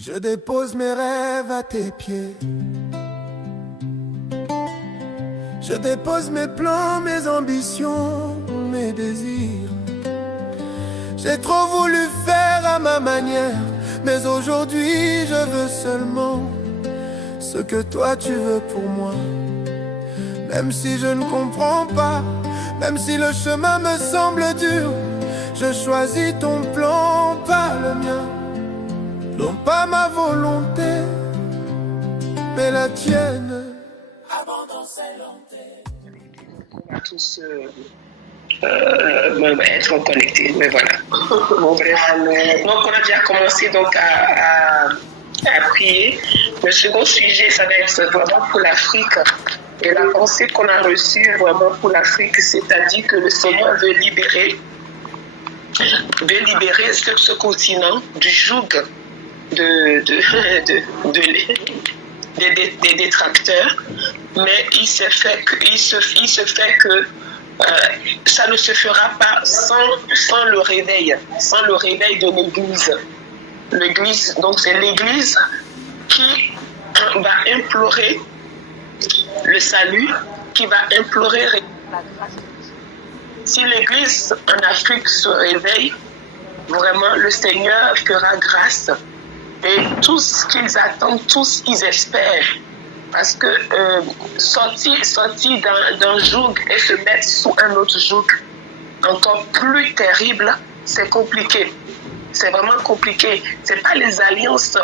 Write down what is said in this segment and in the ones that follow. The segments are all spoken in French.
Je dépose mes rêves à tes pieds. Je dépose mes plans, mes ambitions, mes désirs. J'ai trop voulu faire à ma manière, mais aujourd'hui je veux seulement ce que toi tu veux pour moi. Même si je ne comprends pas, même si le chemin me semble dur, je choisis ton plan, pas le mien. Non pas ma volonté, mais la tienne. Abandon c'est On va tous être connectés, mais voilà. Bon, bref. Donc on a déjà commencé donc à prier. Le second sujet, ça va être vraiment pour l'Afrique. Et la pensée qu'on a reçue vraiment pour l'Afrique, c'est-à-dire que le Seigneur veut libérer ce continent du joug des détracteurs, mais il se fait que ça ne se fera pas sans le réveil de l'Église. L'Église, donc c'est l'Église qui va implorer le salut, qui va implorer la grâce de Dieu. Si l'Église en Afrique se réveille, vraiment le Seigneur fera grâce. Et tout ce qu'ils attendent, tout ce qu'ils espèrent, parce que sortir d'un joug et se mettre sous un autre joug encore plus terrible, c'est compliqué. C'est vraiment compliqué. Ce n'est pas les alliances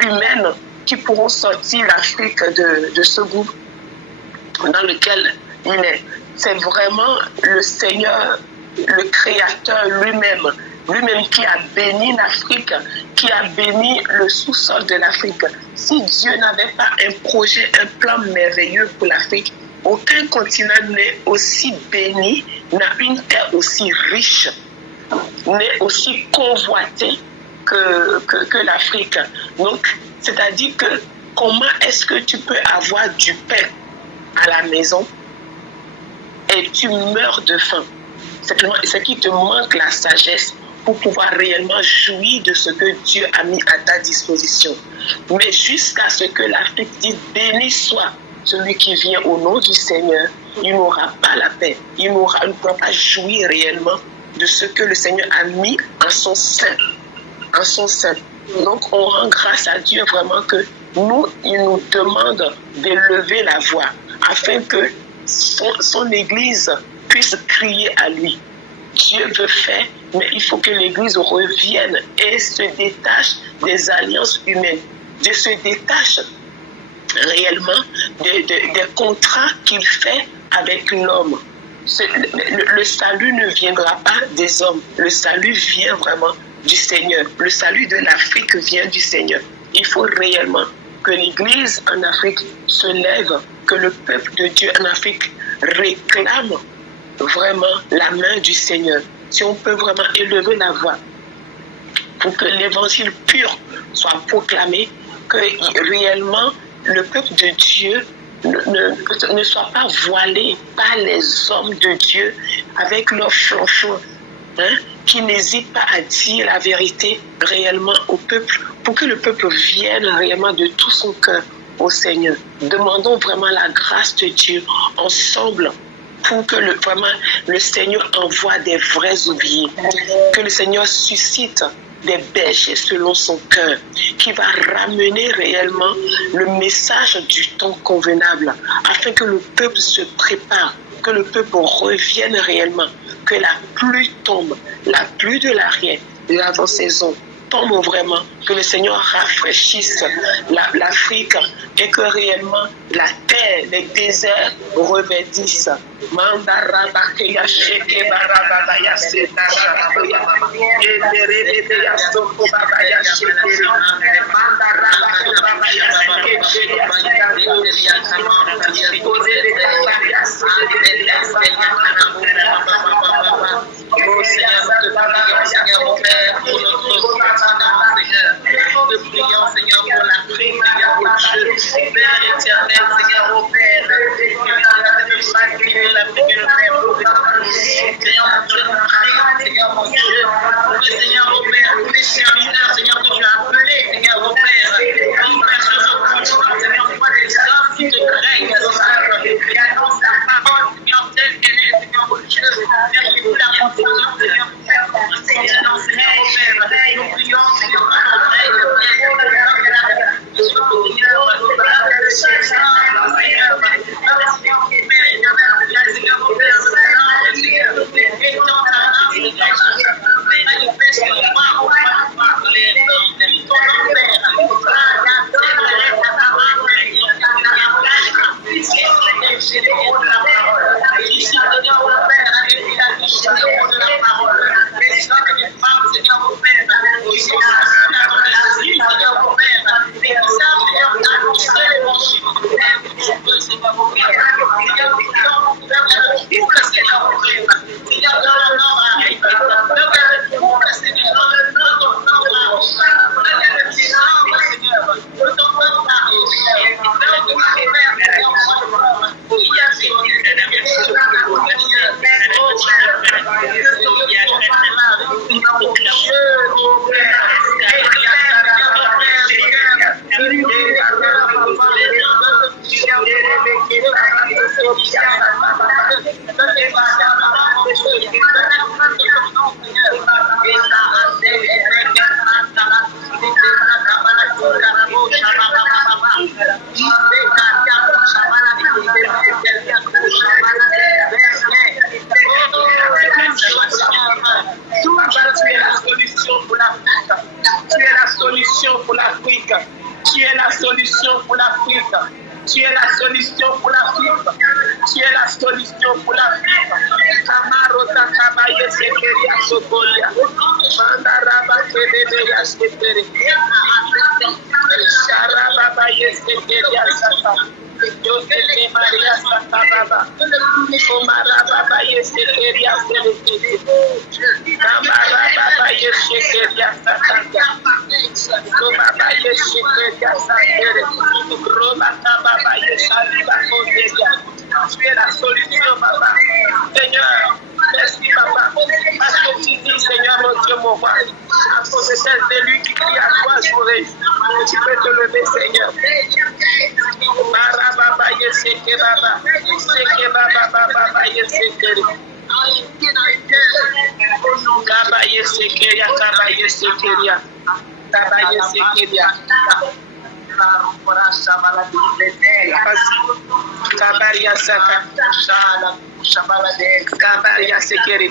humaines qui pourront sortir l'Afrique de ce groupe dans lequel il est. C'est vraiment le Seigneur, le Créateur lui-même qui a béni l'Afrique, qui a béni le sous-sol de l'Afrique. Si Dieu n'avait pas un projet, un plan merveilleux pour l'Afrique, aucun continent n'est aussi béni, n'a une terre aussi riche, n'est aussi convoitée que l'Afrique. Donc, c'est-à-dire que comment est-ce que tu peux avoir du pain à la maison et tu meurs de faim? C'est qu'il te manque la sagesse pour pouvoir réellement jouir de ce que Dieu a mis à ta disposition. Mais jusqu'à ce que l'Afrique dise « Béni soit celui qui vient au nom du Seigneur », il n'aura pas la paix. Il ne pourra pas jouir réellement de ce que le Seigneur a mis en son sein. En son sein. Donc on rend grâce à Dieu vraiment que il nous demande d'élever la voix afin que son Église puisse crier à lui. Dieu veut faire, mais il faut que l'Église revienne et se détache des alliances humaines, se détache réellement des contrats qu'il fait avec l'homme. Le salut ne viendra pas des hommes, le salut vient vraiment du Seigneur. Le salut de l'Afrique vient du Seigneur. Il faut réellement que l'Église en Afrique se lève, que le peuple de Dieu en Afrique réclame vraiment la main du Seigneur. Si on peut vraiment élever la voix pour que l'évangile pur soit proclamé, que réellement le peuple de Dieu ne soit pas voilé par les hommes de Dieu avec leur chanchon, qui n'hésitent pas à dire la vérité réellement au peuple, pour que le peuple vienne réellement de tout son cœur au Seigneur. Demandons vraiment la grâce de Dieu ensemble, pour que vraiment le Seigneur envoie des vrais oubliés, que le Seigneur suscite des bergers selon son cœur, qui va ramener réellement le message du temps convenable, afin que le peuple se prépare, que le peuple revienne réellement, que la pluie tombe, la pluie de l'arrière, de l'avant-saison, tombe vraiment, que le Seigneur rafraîchisse l'Afrique et que réellement la terre, les déserts reverdissent. Nous te prions, Seigneur, pour l'Afrique, Seigneur, pour Dieu, Père éternel, Seigneur, au Père, malgré l'Afrique, le Père, Seigneur, mon Dieu, nous prions, Seigneur, mon Dieu, pour que, Seigneur, au Père, tous les serviteurs, Seigneur, que tu as appelés, Seigneur, au Père, pour l'Afrique. Tu es la solution pour l'Afrique. Tu es la solution pour l'Afrique. Tu es la solution pour l'Afrique. Kamarota Kabaye Sekeria Sokolia. Mandaraba Kebeya Sekere. Sharaba Sekeria Sata. Joseph Maria Sata Baba. Komaraba Sekeria Sekere. Kamaraba Sekeria Sata. Komaba Sekeria Sekere. Roba Kababa Saliba Koderia. Tu es la solution, Papa. Seigneur, merci, Papa. Parce que tu dis, Seigneur, mon Dieu, mon roi, à cause de celui qui crie à toi, j'aurai. Tu peux te lever, Seigneur. Marababa Yeseke Baba. Seke Baba Baba Yeseke. Kaba Yeseke ya Kaba Yeseke ya. Kaba Yeseke ya. Kabaria Saka Kabaria Sekeri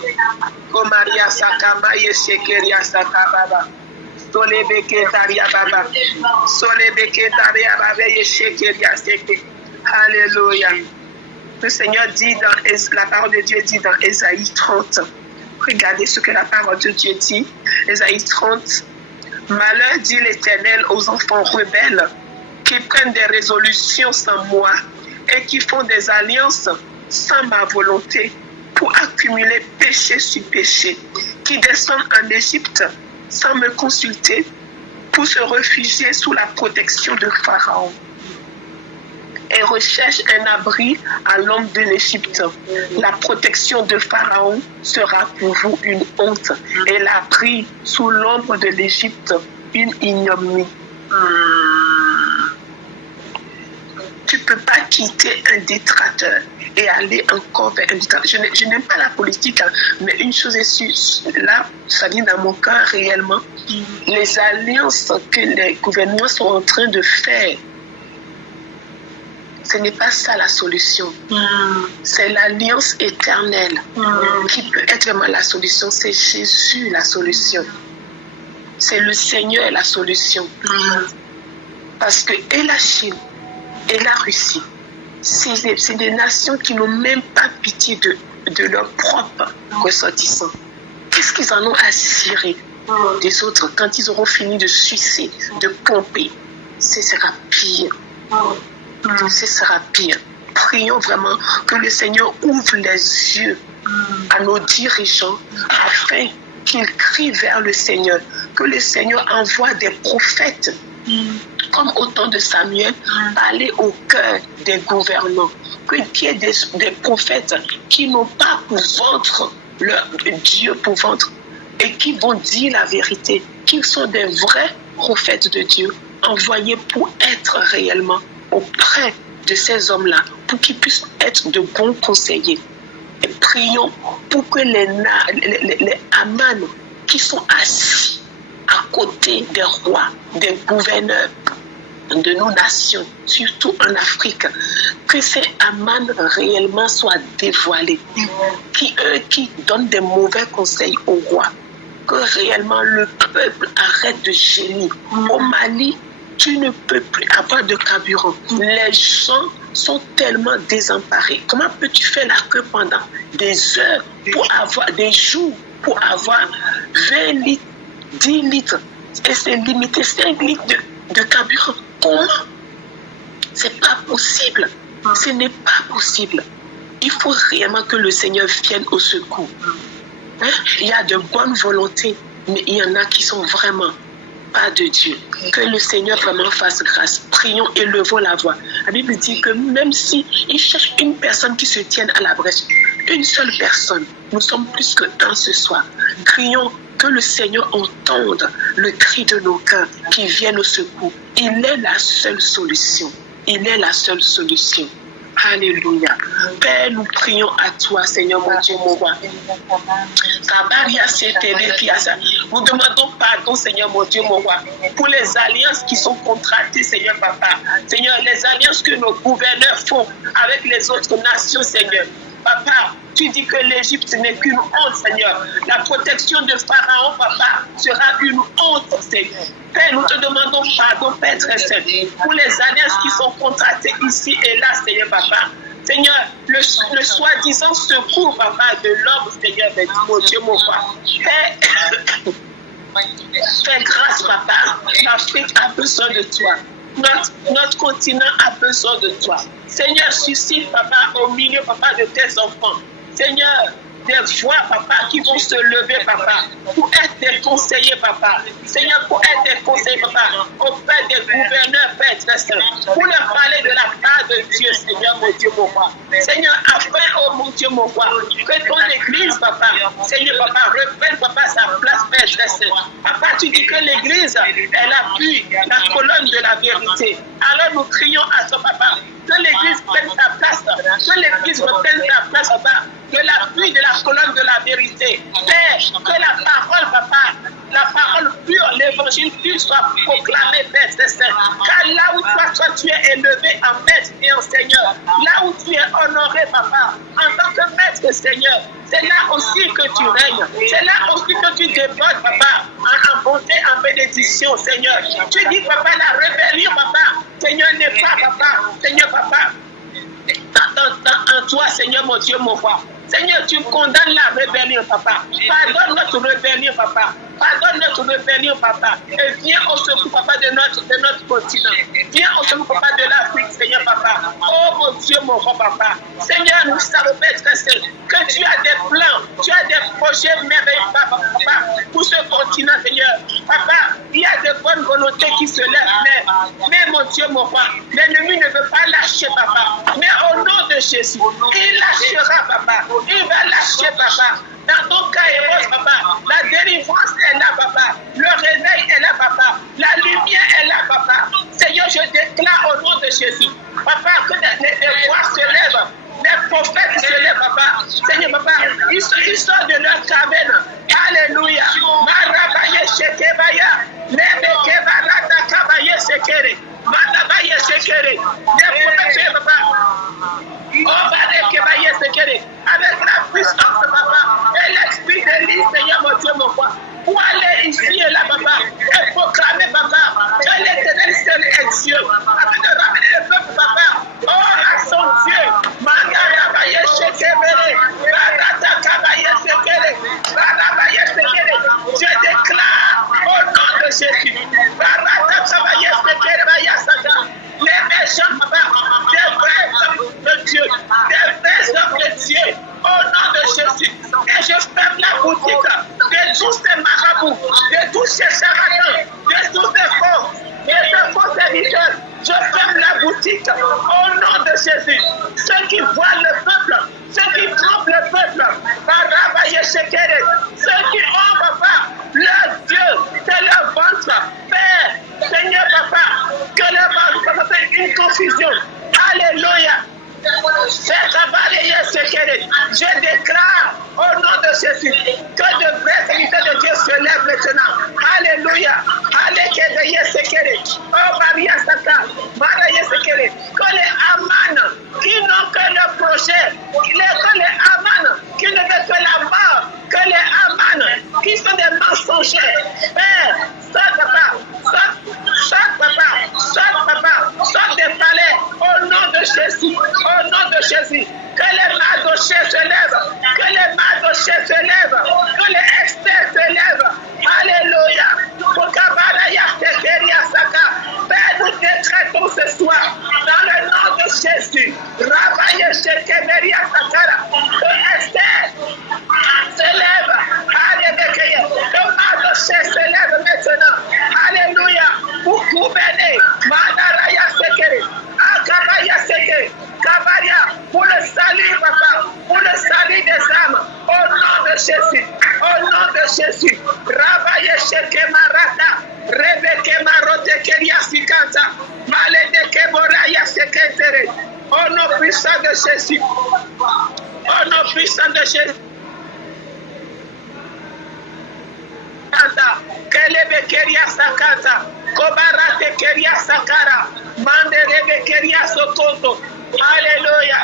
Komaria Saka Maye Shekeria Saka Baba Solebeke Taria Baba Solebeke Taria Baba Shekeria Seke. Alléluia. Le Seigneur dit la parole de Dieu dit dans Ésaïe 30. Regardez ce que la parole de Dieu dit. Ésaïe 30. Malheur, dit l'Éternel, aux enfants rebelles qui prennent des résolutions sans moi et qui font des alliances sans ma volonté pour accumuler péché sur péché, qui descendent en Égypte sans me consulter pour se réfugier sous la protection de Pharaon et recherchent un abri à l'ombre de l'Égypte. La protection de Pharaon sera pour vous une honte et l'abri sous l'ombre de l'Égypte une ignominie. Tu ne peux pas quitter un détracteur et aller encore vers un détracteur. Je n'aime pas la politique, hein, mais une chose est sûre, là, ça dit dans mon cœur réellement, les alliances que les gouvernements sont en train de faire, ce n'est pas ça la solution. C'est l'alliance éternelle qui peut être vraiment la solution. C'est Jésus la solution. C'est le Seigneur la solution. Parce que et la Chine et la Russie, c'est des nations qui n'ont même pas pitié de leurs propres ressortissants. Qu'est-ce qu'ils en ont à cirer des autres quand ils auront fini de sucer, de pomper? Ce sera pire. Ce sera pire. Prions vraiment que le Seigneur ouvre les yeux à nos dirigeants afin qu'ils crient vers le Seigneur. Que le Seigneur envoie des prophètes comme au temps de Samuel, parler au cœur des gouvernants. Qu'il y ait des prophètes qui n'ont pas pour ventre leur Dieu pour ventre et qui vont dire la vérité, qu'ils sont des vrais prophètes de Dieu envoyés pour être réellement auprès de ces hommes-là, pour qu'ils puissent être de bons conseillers. Et prions pour que les Aman qui sont assis à côté des rois, des gouverneurs de nos nations, surtout en Afrique, que ces Aman réellement soient dévoilés, qui donnent des mauvais conseils aux rois, que réellement le peuple arrête de gémir. Au Mali, tu ne peux plus avoir de carburant. Les gens sont tellement désemparés. Comment peux-tu faire la queue pendant des heures pour avoir des jours pour avoir 20 litres, 10 litres et c'est limité 5 litres de carburant? Comment? C'est pas possible. Ce n'est pas possible. Il faut réellement que le Seigneur vienne au secours. Hein? Il y a de bonnes volontés, mais il y en a qui sont vraiment pas de Dieu. Que le Seigneur vraiment fasse grâce. Prions, élevons la voix. La Bible dit que même si il cherche une personne qui se tienne à la brèche, une seule personne, nous sommes plus que un ce soir. Crions que le Seigneur entende le cri de nos cœurs qui viennent au secours. Il est la seule solution. Il est la seule solution. Alléluia. Père, nous prions à toi, Seigneur mon Dieu, mon roi. Nous demandons pardon, Seigneur mon Dieu, mon roi, pour les alliances qui sont contractées, Seigneur Papa. Seigneur, les alliances que nos gouverneurs font avec les autres nations, Seigneur. Papa, tu dis que l'Égypte n'est qu'une honte, Seigneur. La protection de Pharaon, Papa, sera une honte, Seigneur. Père, nous te demandons pardon, Père très saint, pour les alliances qui sont contractées ici et là, Seigneur, Papa. Seigneur, le soi-disant secours, Papa, de l'homme, Seigneur, mon Dieu, mon Père. Père, fais grâce, Papa. L'Afrique a besoin de toi. Notre continent a besoin de toi. Seigneur, suscite, Papa, au milieu, Papa, de tes enfants. Seigneur, des voix, Papa, qui vont se lever, Papa, pour être des conseillers, Papa. Seigneur, pour être des conseillers, Papa, auprès des gouverneurs, Père très saint, pour leur parler de la part de Dieu, Seigneur, mon Dieu, mon roi. Seigneur, afin, oh mon Dieu, mon roi, que ton église, Papa, Seigneur, Papa, reprenne, Papa, sa place, Père très saint. Papa, tu dis que l'église, elle appuie la colonne de la vérité. Alors nous crions à toi, Papa, que l'église prenne sa place, que l'église reprenne sa place, Papa, de l'appui de la colonne de la vérité. Père, que la parole, Papa, la parole pure, l'évangile pur soit proclamé, Père Saint. Car là où toi, tu es élevé en maître et en Seigneur, là où tu es honoré, Papa, en tant que maître, Seigneur, c'est là aussi que tu règnes. C'est là aussi que tu débordes, Papa, en bonté, en bénédiction, Seigneur. Tu dis, Papa, la rébellion, Papa, Seigneur, n'est pas, Papa, Seigneur, Papa, en toi, Seigneur, mon Dieu, mon roi. Seigneur, tu condamnes la rébellion, Papa. Pardonne notre rébellion, Papa. Pardonne notre rébellion, Papa. Et viens au secours, Papa, de notre continent. Viens au secours, Papa, de l'Afrique, Seigneur, Papa. Oh, mon Dieu, mon roi, Papa. Seigneur, nous savons, Père très saint, que tu as des plans, tu as des projets merveilleux, Papa, pour ce continent, Seigneur. Papa, il y a de bonnes volontés qui se lèvent, mais mon Dieu, mon roi, l'ennemi ne veut pas lâcher, Papa. Mais au nom de Jésus, il lâchera, Papa. Il va lâcher, Papa. Dans ton cas, Papa, la délivrance est là, Papa. Le réveil est là, Papa. La lumière est là, Papa. Seigneur, je déclare au nom de Jésus, Papa, que les voix se lèvent. Les prophètes se lèvent, Papa. Seigneur, Papa, ils sortent de leur caverne. Alléluia. Marabaye shekebaya. Lebekebarata kabaye sekere. Marabaye sekere. Les prophètes se lèvent, Papa. Avec la puissance, Papa, et l'esprit de l'île, Seigneur, mon Dieu, mon roi, pour aller ici et là, Papa, et proclamer, Papa, que l'Éternel seul est Dieu, afin de ramener le peuple, Papa, oh, à son Dieu. Mangarabaye shekebere, barata kabaye sekere, barabaye sekere. Je déclare au nom de Jésus, barata kabaye sekere, bayasaka, les méchants, Papa, des vrais hommes de Dieu, des vrais hommes de Dieu, au nom de Jésus. Et je ferme la boutique de tous ces marabouts, de tous ces charlatans, de tous ces faux serviteurs. Je ferme la boutique au nom de Jésus. Ceux qui voient le peuple, ceux qui trompent le peuple, ceux qui ont, Papa, leur Dieu, c'est leur ventre. Père, Seigneur, Papa, que leur ventre, Papa, fait une confusion. Alléluia. Je déclare au nom de Jésus que de vrais serviteurs de Dieu se lèvent maintenant. Alléluia. Oh Maria Sata, Maria Sekere, que les Aman qui n'ont que le projet, que les Aman qui ne veulent que la mort, que les Aman qui sont des mensongers. Père, sors des palais au nom de Jésus, au nom de Jésus. Que les Mardochés se lèvent, que les Mardochés se lèvent, que les Esther se lèvent. Alléluia. Père, nous décrétons ce soir, dans le nom de Jésus, que Esther se lève, que Mardoché se lève maintenant. Alléluia. Pour gouverner, Madaraya Sekere, Akabaya Sekere, Kabaria, pour le salut, Papa, pour le salut des âmes, au nom de Jésus, au nom de Jésus. Rabaye Sheke Marata, Rebeke Marote Keria Sikanta, Maledeke Boraya Seketere, au nom puissant de Jésus, au nom puissant de Jésus. Kelebe Keria Sakanta, Kobarate Keria Sakara, Manderebe Keria Sokoto. Alléluia.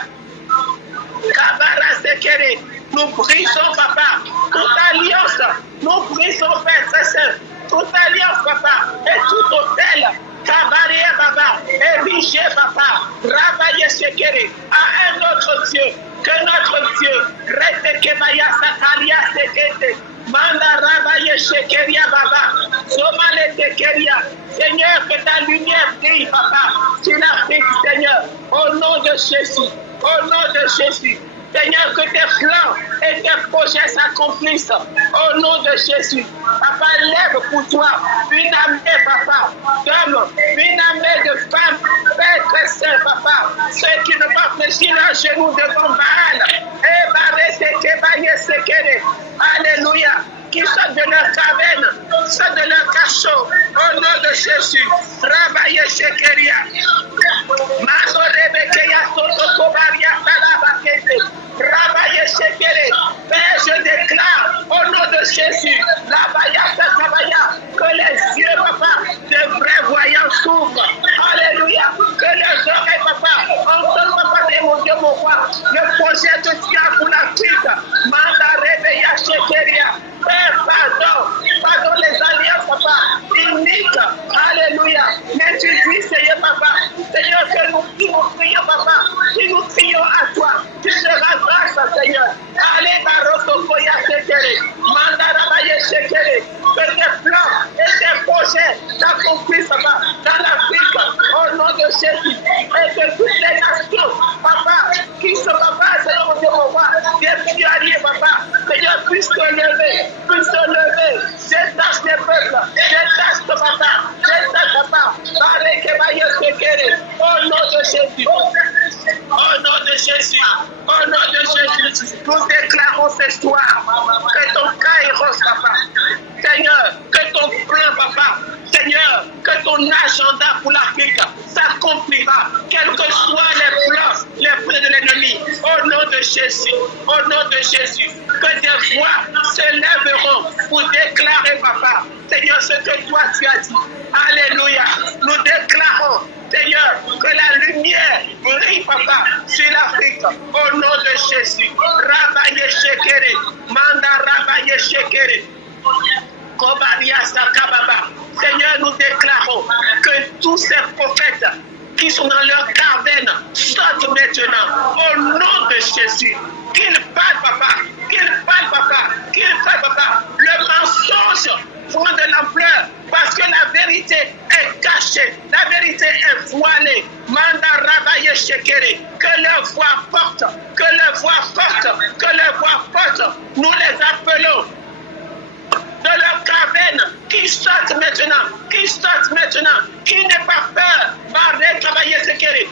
Kabara Sekere. Nous brisons, papa, toute alliance. Nous brisons, Père très saint, toute alliance, papa, et tout hôtel. Kabarie, papa, érigé, papa, Rabaye Sekere, à un autre Dieu que notre Dieu. Rete Kebaya Sakaria Sekete. Manda Rabaye Shekeria, papa. Somale Tekeria. Seigneur, que ta lumière brille, papa, sur l'Afrique, Seigneur, au nom de Jésus, au nom de Jésus. Seigneur, que tes plans et tes projets s'accomplissent au nom de Jésus. Papa, lève pour toi une armée, papa, d'hommes, une armée de femmes, Père très saint, papa, ceux qui ne peuvent pas fléchir leurs genoux devant Baal. Et Alléluia. Qui sortent de leur caverne, sortent de leur cachot, au nom de Jésus. Rabaye Shekeria. Mando Rebekeya Soto Kobaria Salabakete. Rabaye Shekere. Père, je déclare au nom de Jésus, Rabaya Sakabaya, que les yeux, papa, de vrais voyants s'ouvrent. Alléluia. Que les oreilles, papa, entendent, papa, mon Dieu, mon roi, le projet de Dieu pour l'Afrique. Manda Rebeya Shekeria. Père, pardon les alliances, papa, iniques, alléluia. Mais tu dis, Seigneur, papa, Seigneur, que nous prions, papa, si nous prions à toi, tu seras grâce, Seigneur. Allez, Baroto Koya Sekere, Mandarabaye Sekere, que tes plans et tes projets s'accomplissent, papa, dans l'Afrique, au nom de Jésus, et que toutes les nations, papa, qui sont, papa, Seigneur, mon Dieu, mon roi, des alliés, papa, Seigneur, puissent te lever. Détache les peuples, détache ton papa, détache papa, au nom de Jésus, au nom de Jésus, au nom de Jésus, nous déclarons ce soir que ton kairos, papa, Seigneur, que ton plan, papa, Seigneur, que ton agenda pour l'Afrique s'accomplira, quels que soient les plans de l'ennemi, au nom de Jésus, au nom de Jésus, que des voix se lèveront pour déclarer, papa, Seigneur, ce que toi tu as dit. Alléluia. Nous déclarons, Seigneur, que la lumière brille, papa, sur l'Afrique, au nom de Jésus. Rabaye Shekere, Manda Rabaye Shekere. Seigneur, nous déclarons que tous ces prophètes qui sont dans leur caverne sortent maintenant au nom de Jésus. Qu'ils parlent, papa, qu'ils parlent, papa, qu'ils parlent, papa. Le mensonge prend de l'ampleur parce que la vérité est cachée, la vérité est voilée. Manda Rabaye Shekere, que leur voix porte, que leur voix porte, que leur voix porte. Nous les appelons de leur caverne, qui sortent maintenant, qui n'aient pas peur, va travailler Sekere,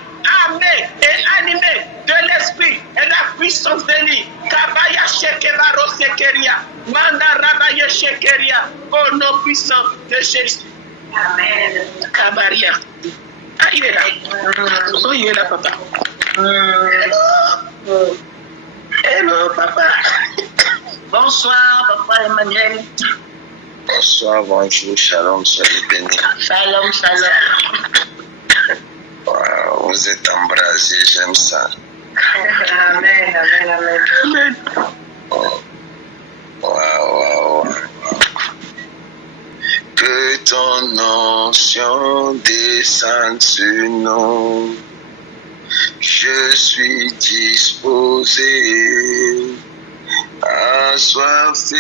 armé et animé de l'esprit et de la puissance de lui. Kabaya Shekebaro Sekeria, Manda Rabaye Shekeria, au nom puissant de Jésus. Amen. Kabaria. Ah, il est là. Oh, il est là, papa. Hello, papa. Bonsoir, papa Emmanuel. Bonsoir, bonjour, shalom, soyez bénis. Shalom, shalom. Wow, vous êtes embrasés, j'aime ça. Amen, amen, amen. Amen. Wow. Que ton onction descende sur nous. Je suis disposé. Assoiffé,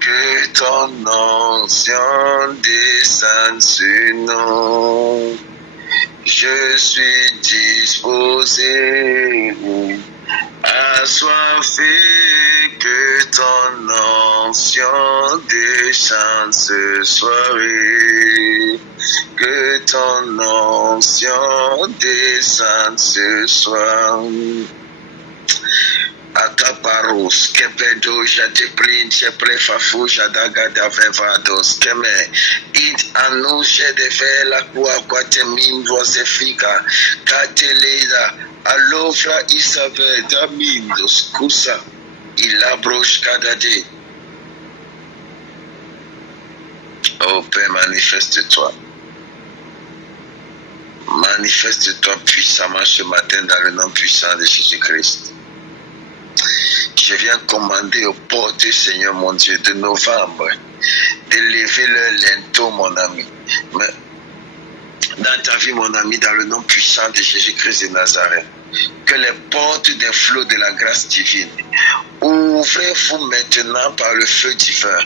que ton onction descende sur nous. Je suis disposé. Assoiffé, que ton onction descende ce soir. Que ton onction descende ce soir. Akaparos, kepedo, jadeplin, chepre fafou, jadagada vevados, keme, id anouche de fe la kua quatemin vosefika, kateleda, alofra isabe, damindos, kusa, ilabroche kadade. Oh Père, manifeste-toi. Manifeste-toi puissamment ce matin dans le nom puissant de Jésus-Christ. Je viens commander aux portes, Seigneur mon Dieu, de novembre, d'élever leur linteau, mon ami. Mais dans ta vie, mon ami, dans le nom puissant de Jésus-Christ de Nazareth, que les portes des flots de la grâce divine, ouvrez-vous maintenant par le feu divin.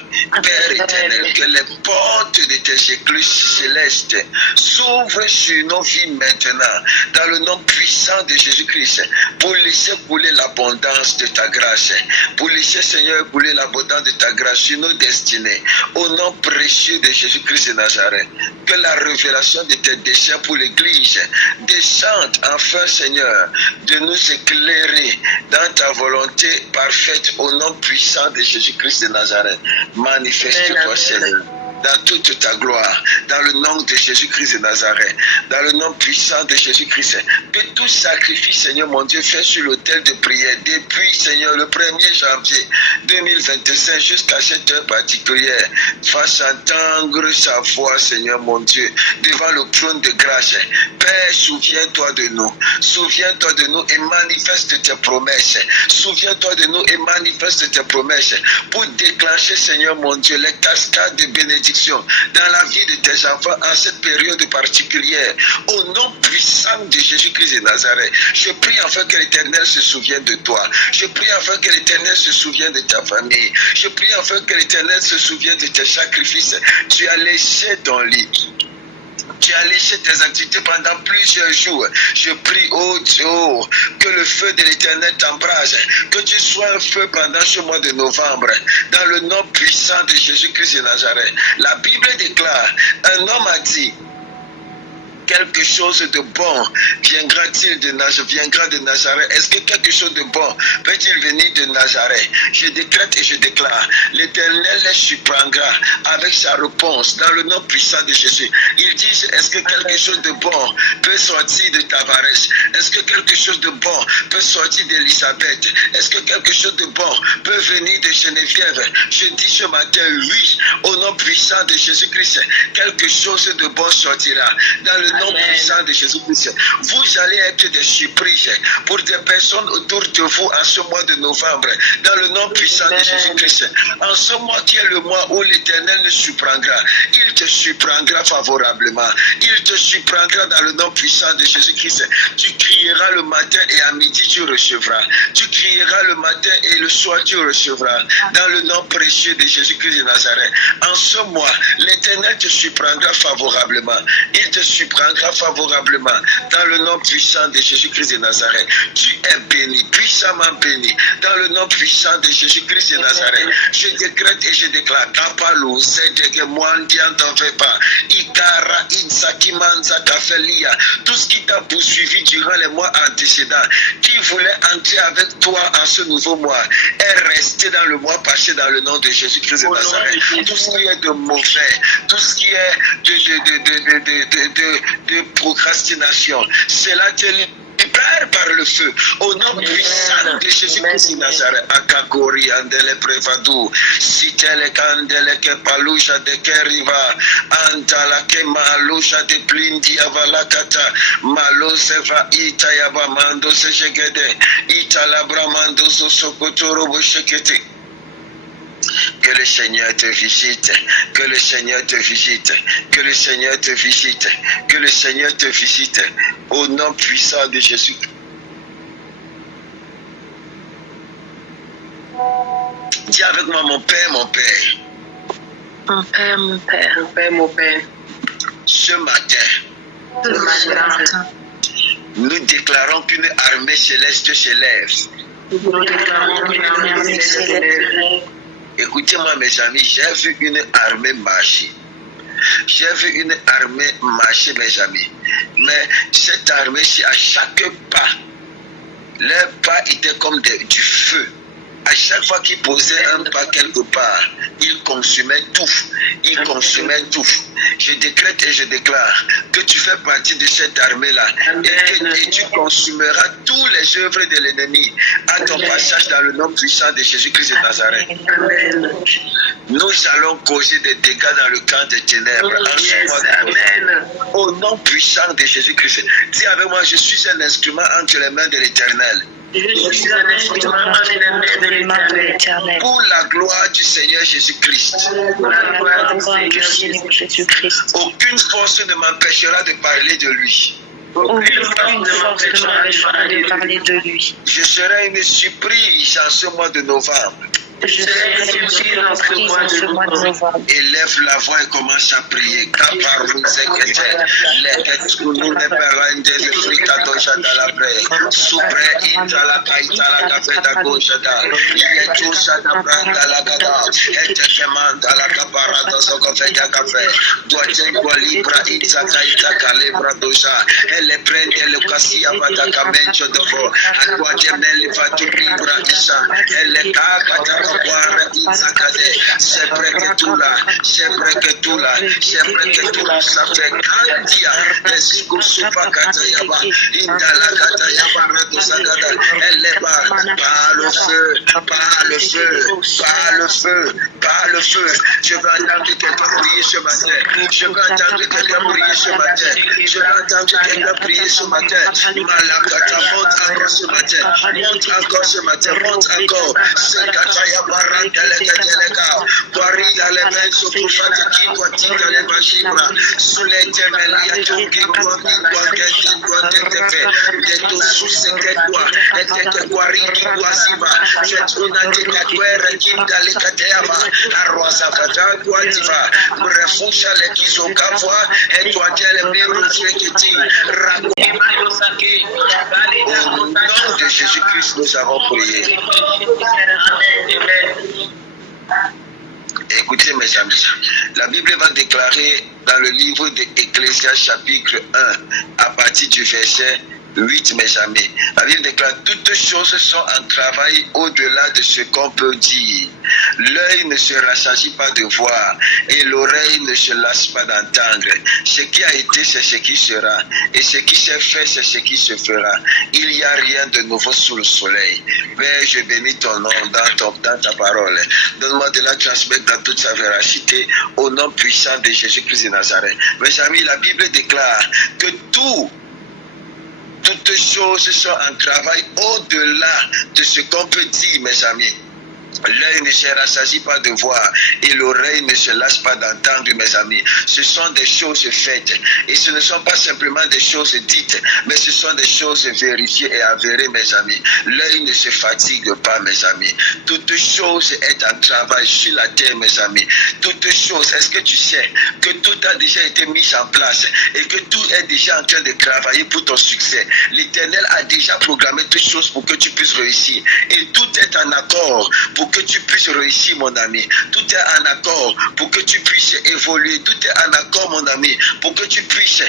Père éternel, que les portes de tes écluses célestes s'ouvrent sur nos vies maintenant, dans le nom puissant de Jésus-Christ, pour laisser couler l'abondance de ta grâce, pour laisser, Seigneur, couler l'abondance de ta grâce sur nos destinées, au nom précieux de Jésus-Christ de Nazareth. Que la révélation de tes desseins pour l'Église descende enfin, Seigneur, de nous éclairer dans ta volonté parfaite au nom puissant de Jésus-Christ de Nazareth. Manifeste-toi, Seigneur, dans toute ta gloire, dans le nom de Jésus-Christ de Nazareth, dans le nom puissant de Jésus-Christ. Que tout sacrifice, Seigneur mon Dieu, fait sur l'autel de prière, depuis, Seigneur, le 1er janvier 2025 jusqu'à cette heure particulière, fasse entendre sa voix, Seigneur mon Dieu, devant le trône de grâce. Père, souviens-toi de nous et manifeste tes promesses. Souviens-toi de nous et manifeste tes promesses pour déclencher, Seigneur mon Dieu, les cascades de bénédiction dans la vie de tes enfants en cette période particulière. Au nom puissant de Jésus-Christ de Nazareth, je prie afin que l'Éternel se souvienne de toi. Je prie afin que l'Éternel se souvienne de ta famille. Je prie afin que l'Éternel se souvienne de tes sacrifices. Tu as laissé ton lit. Tu as laissé tes activités pendant plusieurs jours. Je prie, oh Dieu, que le feu de l'Éternel t'embrase, que tu sois un feu pendant ce mois de novembre, dans le nom puissant de Jésus-Christ de Nazareth. La Bible déclare, un homme a dit, quelque chose de bon viendra-t-il de Nazareth? Est-ce que quelque chose de bon peut-il venir de Nazareth? Je décrète et je déclare, l'Éternel les surprendra avec sa réponse dans le nom puissant de Jésus. Ils disent, est-ce que quelque chose de bon peut sortir de Tavares? Est-ce que quelque chose de bon peut sortir d'Elisabeth? Est-ce que quelque chose de bon peut venir de Geneviève? Je dis ce matin, oui, au nom puissant de Jésus-Christ, quelque chose de bon sortira dans le nom puissant de Jésus-Christ. Vous allez être des surprises pour des personnes autour de vous en ce mois de novembre, dans le nom puissant de Jésus-Christ. En ce mois qui est le mois où l'Éternel nous surprendra, il te surprendra favorablement. Il te surprendra dans le nom puissant de Jésus-Christ. Tu crieras le matin et à midi tu recevras. Tu crieras le matin et le soir tu recevras. Dans le nom précieux de Jésus-Christ de Nazareth. En ce mois, l'Éternel te surprendra favorablement. Il te surprendra favorablement dans le nom puissant de Jésus-Christ de Nazareth. Tu es béni, puissamment béni, dans le nom puissant de Jésus-Christ de Nazareth. Je décrète et je déclare, Kapalou, Zedege, Mwandian, Doveba, Ikara, Insakimanza, Kafelia, tout ce qui t'a poursuivi durant les mois antécédents, qui voulait entrer avec toi en ce nouveau mois, est resté dans le mois passé dans le nom de Jésus-Christ de Nazareth. Tout ce qui est de mauvais, tout ce qui est de procrastination, cela te libère par le feu au nom puissant de Jésus-Christ de Nazareth. Akagori andele prevadou, sitele kandele ke palusha de keriva, antala ke malusha de plindi avalakata, maloseva ita yabamando sejegede, ita labramando sosokotoro boshekete. Que le Seigneur te visite, que le Seigneur te visite, que le Seigneur te visite, que le Seigneur te visite, au nom puissant de Jésus. Dis avec moi, mon Père, mon Père. Mon Père, mon Père, mon Père, mon Père. Ce matin, nous déclarons qu'une armée céleste s'élève. Nous déclarons qu'une armée céleste. Écoutez-moi mes amis, j'ai vu une armée marcher. J'ai vu une armée marcher mes amis. Mais cette armée, c'est à chaque pas. Leurs pas étaient comme du feu. À chaque fois qu'ils posaient un pas quelque part, ils consumaient tout. Ils consumaient tout. Je décrète et je déclare que tu fais partie de cette armée-là et tu consumeras tous les œuvres de l'ennemi à ton passage dans le nom puissant de Jésus-Christ de Nazareth. Nous allons causer des dégâts dans le camp des ténèbres en ce mois de au nom puissant de Jésus-Christ. Dis avec moi, je suis un instrument entre les mains de l'Éternel. Je suis un instrument dans les mains de l'Éternel. Pour la gloire du Seigneur Jésus-Christ. Pour la gloire du Seigneur Jésus-Christ. Aucune force ne m'empêchera de parler de lui. Aucune force ne m'empêchera de parler de lui. Je serai une surprise en ce mois de novembre. Je serai surprise dans ce mois de novembre. Élève la voix et commence à prier. Sempre que tu la, ça fait candia, escusupa katayaba, indala katayaba rado sagada, elle est par le feu, par le feu, par le feu, par le feu. Je veux entendre quelqu'un prier ce matin, je veux entendre quelqu'un prier ce matin, je veux entendre quelqu'un prier ce matin. Malakata, monte encore ce matin, monte encore ce matin, monte encore. Ce katayaba randelega, Guarida le benzo profati chi guatita le magibra, sulle temelia tungi guante detto su se che qua, e te guaridi guasiva, faites una della guerra chi dalle cateava, arrosa fata guativa, refuscia le chiso cavoa, e tu agele miro svekiti, au nom de Jésus-Christ nous avons prié. Écoutez mes amis, la Bible va déclarer dans le livre d'Ecclésias chapitre 1 à partir du verset 8 mes amis. La Bible déclare toutes choses sont en travail au-delà de ce qu'on peut dire. L'œil ne se rassasie pas de voir et l'oreille ne se lasse pas d'entendre. Ce qui a été, c'est ce qui sera. Et ce qui s'est fait, c'est ce qui se fera. Il n'y a rien de nouveau sous le soleil. Père, je bénis ton nom dans ta parole. Donne-moi de la transmettre dans toute sa véracité au nom puissant de Jésus-Christ de Nazareth. Mes amis, la Bible déclare que toutes choses sont en travail au-delà de ce qu'on peut dire, mes amis. L'œil ne se rassasie pas de voir et l'oreille ne se lasse pas d'entendre, mes amis. Ce sont des choses faites et ce ne sont pas simplement des choses dites, mais ce sont des choses vérifiées et avérées, mes amis. L'œil ne se fatigue pas, mes amis. Toute chose est en travail sur la terre, mes amis. Toute chose, est-ce que tu sais que tout a déjà été mis en place et que tout est déjà en train de travailler pour ton succès? L'Éternel a déjà programmé toutes choses pour que tu puisses réussir et tout est en accord pour que tu puisses réussir, mon ami. Tout est en accord pour que tu puisses évoluer. Tout est en accord, mon ami, pour que tu puisses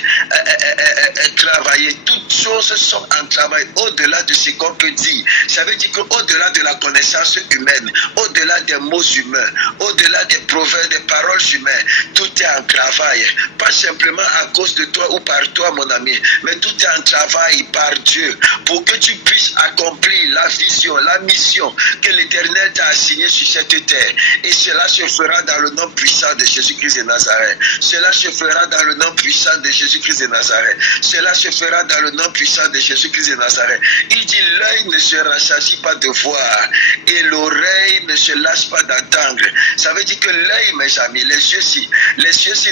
travailler. Toutes choses sont en travail au-delà de ce qu'on peut dire. Ça veut dire qu'au-delà de la connaissance humaine, au-delà des mots humains, au-delà des proverbes, des paroles humaines, tout est en travail. Pas simplement à cause de toi ou par toi, mon ami, mais tout est en travail par Dieu pour que tu puisses accomplir la vision, la mission que l'Éternel t'a assignée sur cette terre. Et cela se fera dans le nom puissant de Jésus-Christ de Nazareth. Cela se fera dans le nom puissant de Jésus-Christ de Nazareth. Cela se fera dans le nom puissant de Jésus-Christ de Nazareth. Il dit l'œil ne se rassasie pas de voir et l'oreille ne se lasse pas d'entendre. Ça veut dire que l'œil, mes amis, les yeux-ci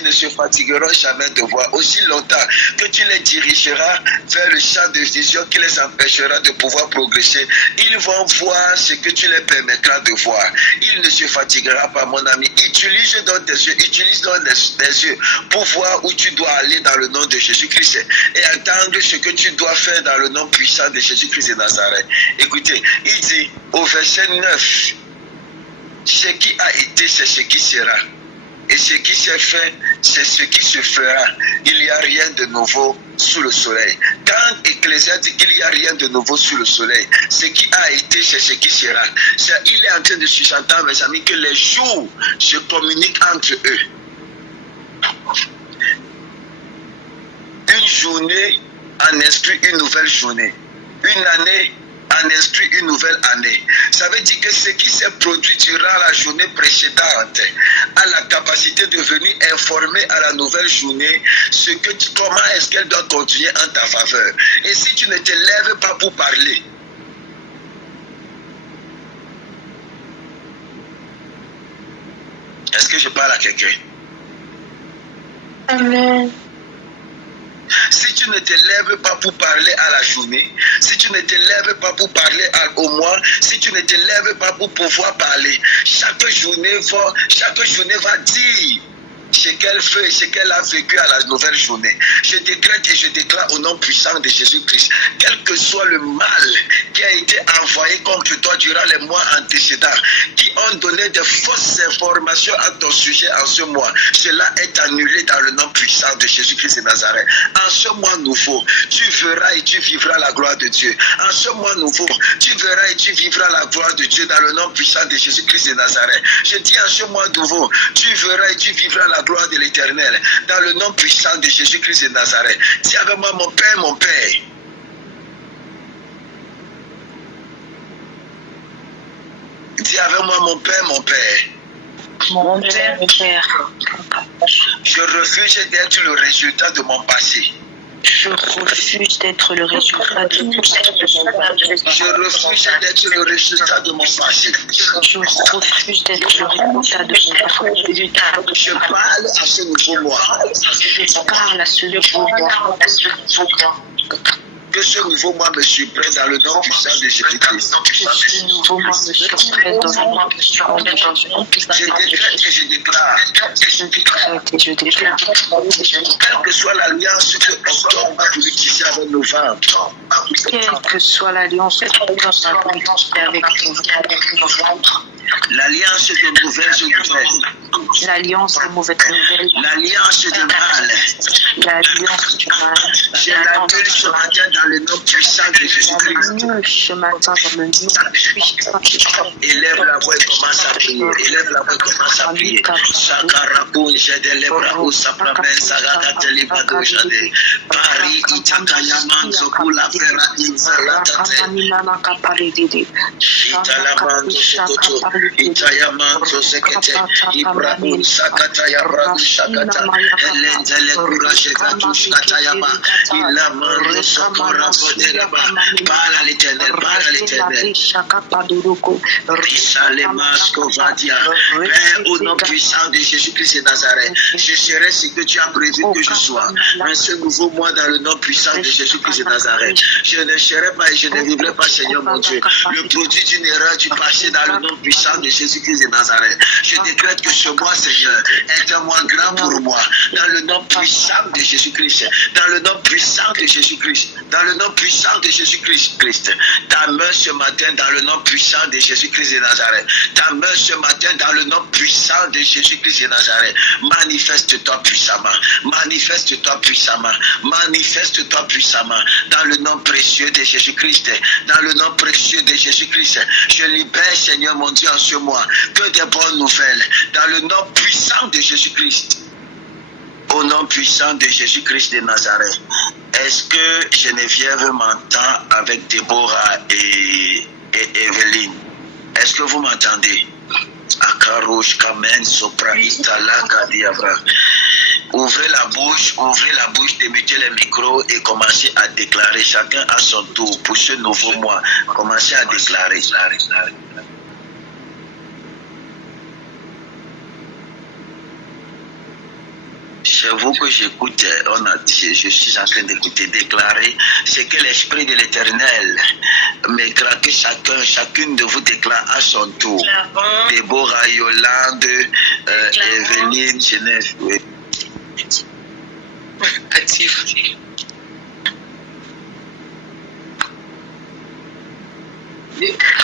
ne se fatigueront jamais de voir aussi longtemps que tu les dirigeras vers le champ de vision qui les empêchera de pouvoir progresser. Ils vont voir ce que tu les permettras de voir. Il ne se fatiguera pas, mon ami. Utilise donc tes yeux, utilise donc tes yeux pour voir où tu dois aller dans le nom de Jésus-Christ et entendre ce que tu dois faire dans le nom puissant de Jésus-Christ de Nazareth. Écoutez, il dit au verset 9, ce qui a été, c'est ce qui sera. Et ce qui s'est fait, c'est ce qui se fera. Il n'y a rien de nouveau sous le soleil. Quand Ecclésias dit qu'il n'y a rien de nouveau sous le soleil, ce qui a été, c'est ce qui sera. Il est en train de sous-entendre, mes amis, que les jours se communiquent entre eux. Une journée en instruit une nouvelle journée. Une année en instruit une nouvelle année. Ça veut dire que ce qui s'est produit durant la journée précédente a la capacité de venir informer à la nouvelle journée comment est-ce qu'elle doit continuer en ta faveur. Et si tu ne te lèves pas pour parler, Est-ce que je parle à quelqu'un? Amen. Si tu ne te lèves pas pour parler à la journée, si tu ne te lèves pas pour parler au mois, si tu ne te lèves pas pour pouvoir parler, chaque journée va dire ce qu'elle fait et ce qu'elle a vécu à la nouvelle journée. Je décrète et je déclare au nom puissant de Jésus-Christ, quel que soit le mal qui a été envoyé contre toi durant les mois antécédents, qui ont donné de fausses informations à ton sujet en ce mois, cela est annulé dans le nom puissant de Jésus-Christ de Nazareth. En ce mois nouveau, tu verras et tu vivras la gloire de Dieu. En ce mois nouveau, tu verras et tu vivras la gloire de Dieu dans le nom puissant de Jésus-Christ de Nazareth. Je dis en ce mois nouveau, tu verras et tu vivras la gloire de l'Éternel dans le nom puissant de Jésus-Christ de Nazareth. Dis avec moi, mon Père, mon Père. Dis avec moi, mon Père, mon Père. Mon Père, mon Père. Je refuse d'être le résultat de mon passé. Je refuse d'être le résultat de mon passé. Je refuse d'être le résultat de mon passé. Je refuse d'être le résultat de mon passé. Je parle à ce nouveau moi. Je parle à ce nouveau moi. Que ce nouveau moi me surprenne dans le nom puissant de Jésus-Christ. Que ce nouveau moi me surprenne dans le nom puissant de Jésus-Christ. Je décrète et je déclare. Je décrète et je déclare. Quelle que soit l'alliance que octobre a voulu tisser avec novembre. Quelle que soit l'alliance que l'Alliance a voulu tisser avec novembre. L'alliance de mauvaises nouvelles. L'alliance de mauvaises nouvelles. L'alliance de mal. L'alliance du mal. Je l'annule ce matin dans le nom puissant de Jésus-Christ. Ce matin dans le nom puissant de Jésus-Christ. Élève la voix et commence à prier. Élève la voix et commence à prier. Sakarapou, Jedelebra, Usapramen, Sagakatelibado, Jade. Paris, Itakayaman, Zokula, Ferra, Inzalatate. Italaman, Zokoto, Itayaman, Zosekete, Ibrahim, Sakataya, Bradu, Shakata, Elenzele, Courage, Gatouche, Katayama, Ilaman, Sokora, Bodelaba. Parle à l'Éternel, parle à l'Éternel. Père, au nom puissant de Jésus-Christ de Nazareth, je serai ce que tu as prévu que je sois. Mais ce nouveau mois dans le nom puissant de Jésus-Christ de Nazareth, je ne serai pas et je ne vivrai pas, Seigneur mon Dieu, le produit d'une erreur du passé dans le nom puissant de Jésus-Christ de Nazareth. Je décrète que ce mois, Seigneur, est un mois grand pour moi, dans le nom puissant de Jésus-Christ, dans le nom puissant de Jésus-Christ, dans le nom puissant de Jésus-Christ. Ta main ce matin dans le nom puissant de Jésus-Christ de Nazareth. Ta main ce matin dans le nom puissant de Jésus-Christ de Nazareth. Manifeste-toi puissamment. Manifeste-toi puissamment. Manifeste-toi puissamment. Dans le nom précieux de Jésus-Christ. Dans le nom précieux de Jésus-Christ. Je libère, Seigneur mon Dieu, en ce mois, que des bonnes nouvelles. Dans le nom puissant de Jésus-Christ. Au nom puissant de Jésus-Christ de Nazareth. Est-ce que Geneviève m'entend avec Déborah et Evelyne? Est-ce que vous m'entendez? Akarouche, Kamen, Sopra, Itala, Kadiabra. Ouvrez la bouche, démutez les micros et commencez à déclarer. Chacun à son tour pour ce nouveau mois. Commencez à déclarer. Chez vous que j'écoute, je suis en train d'écouter, déclarer, c'est que l'Esprit de l'Éternel que chacune de vous déclare à son tour. Déborah, Yolande, Evelyne, Genève. Actif.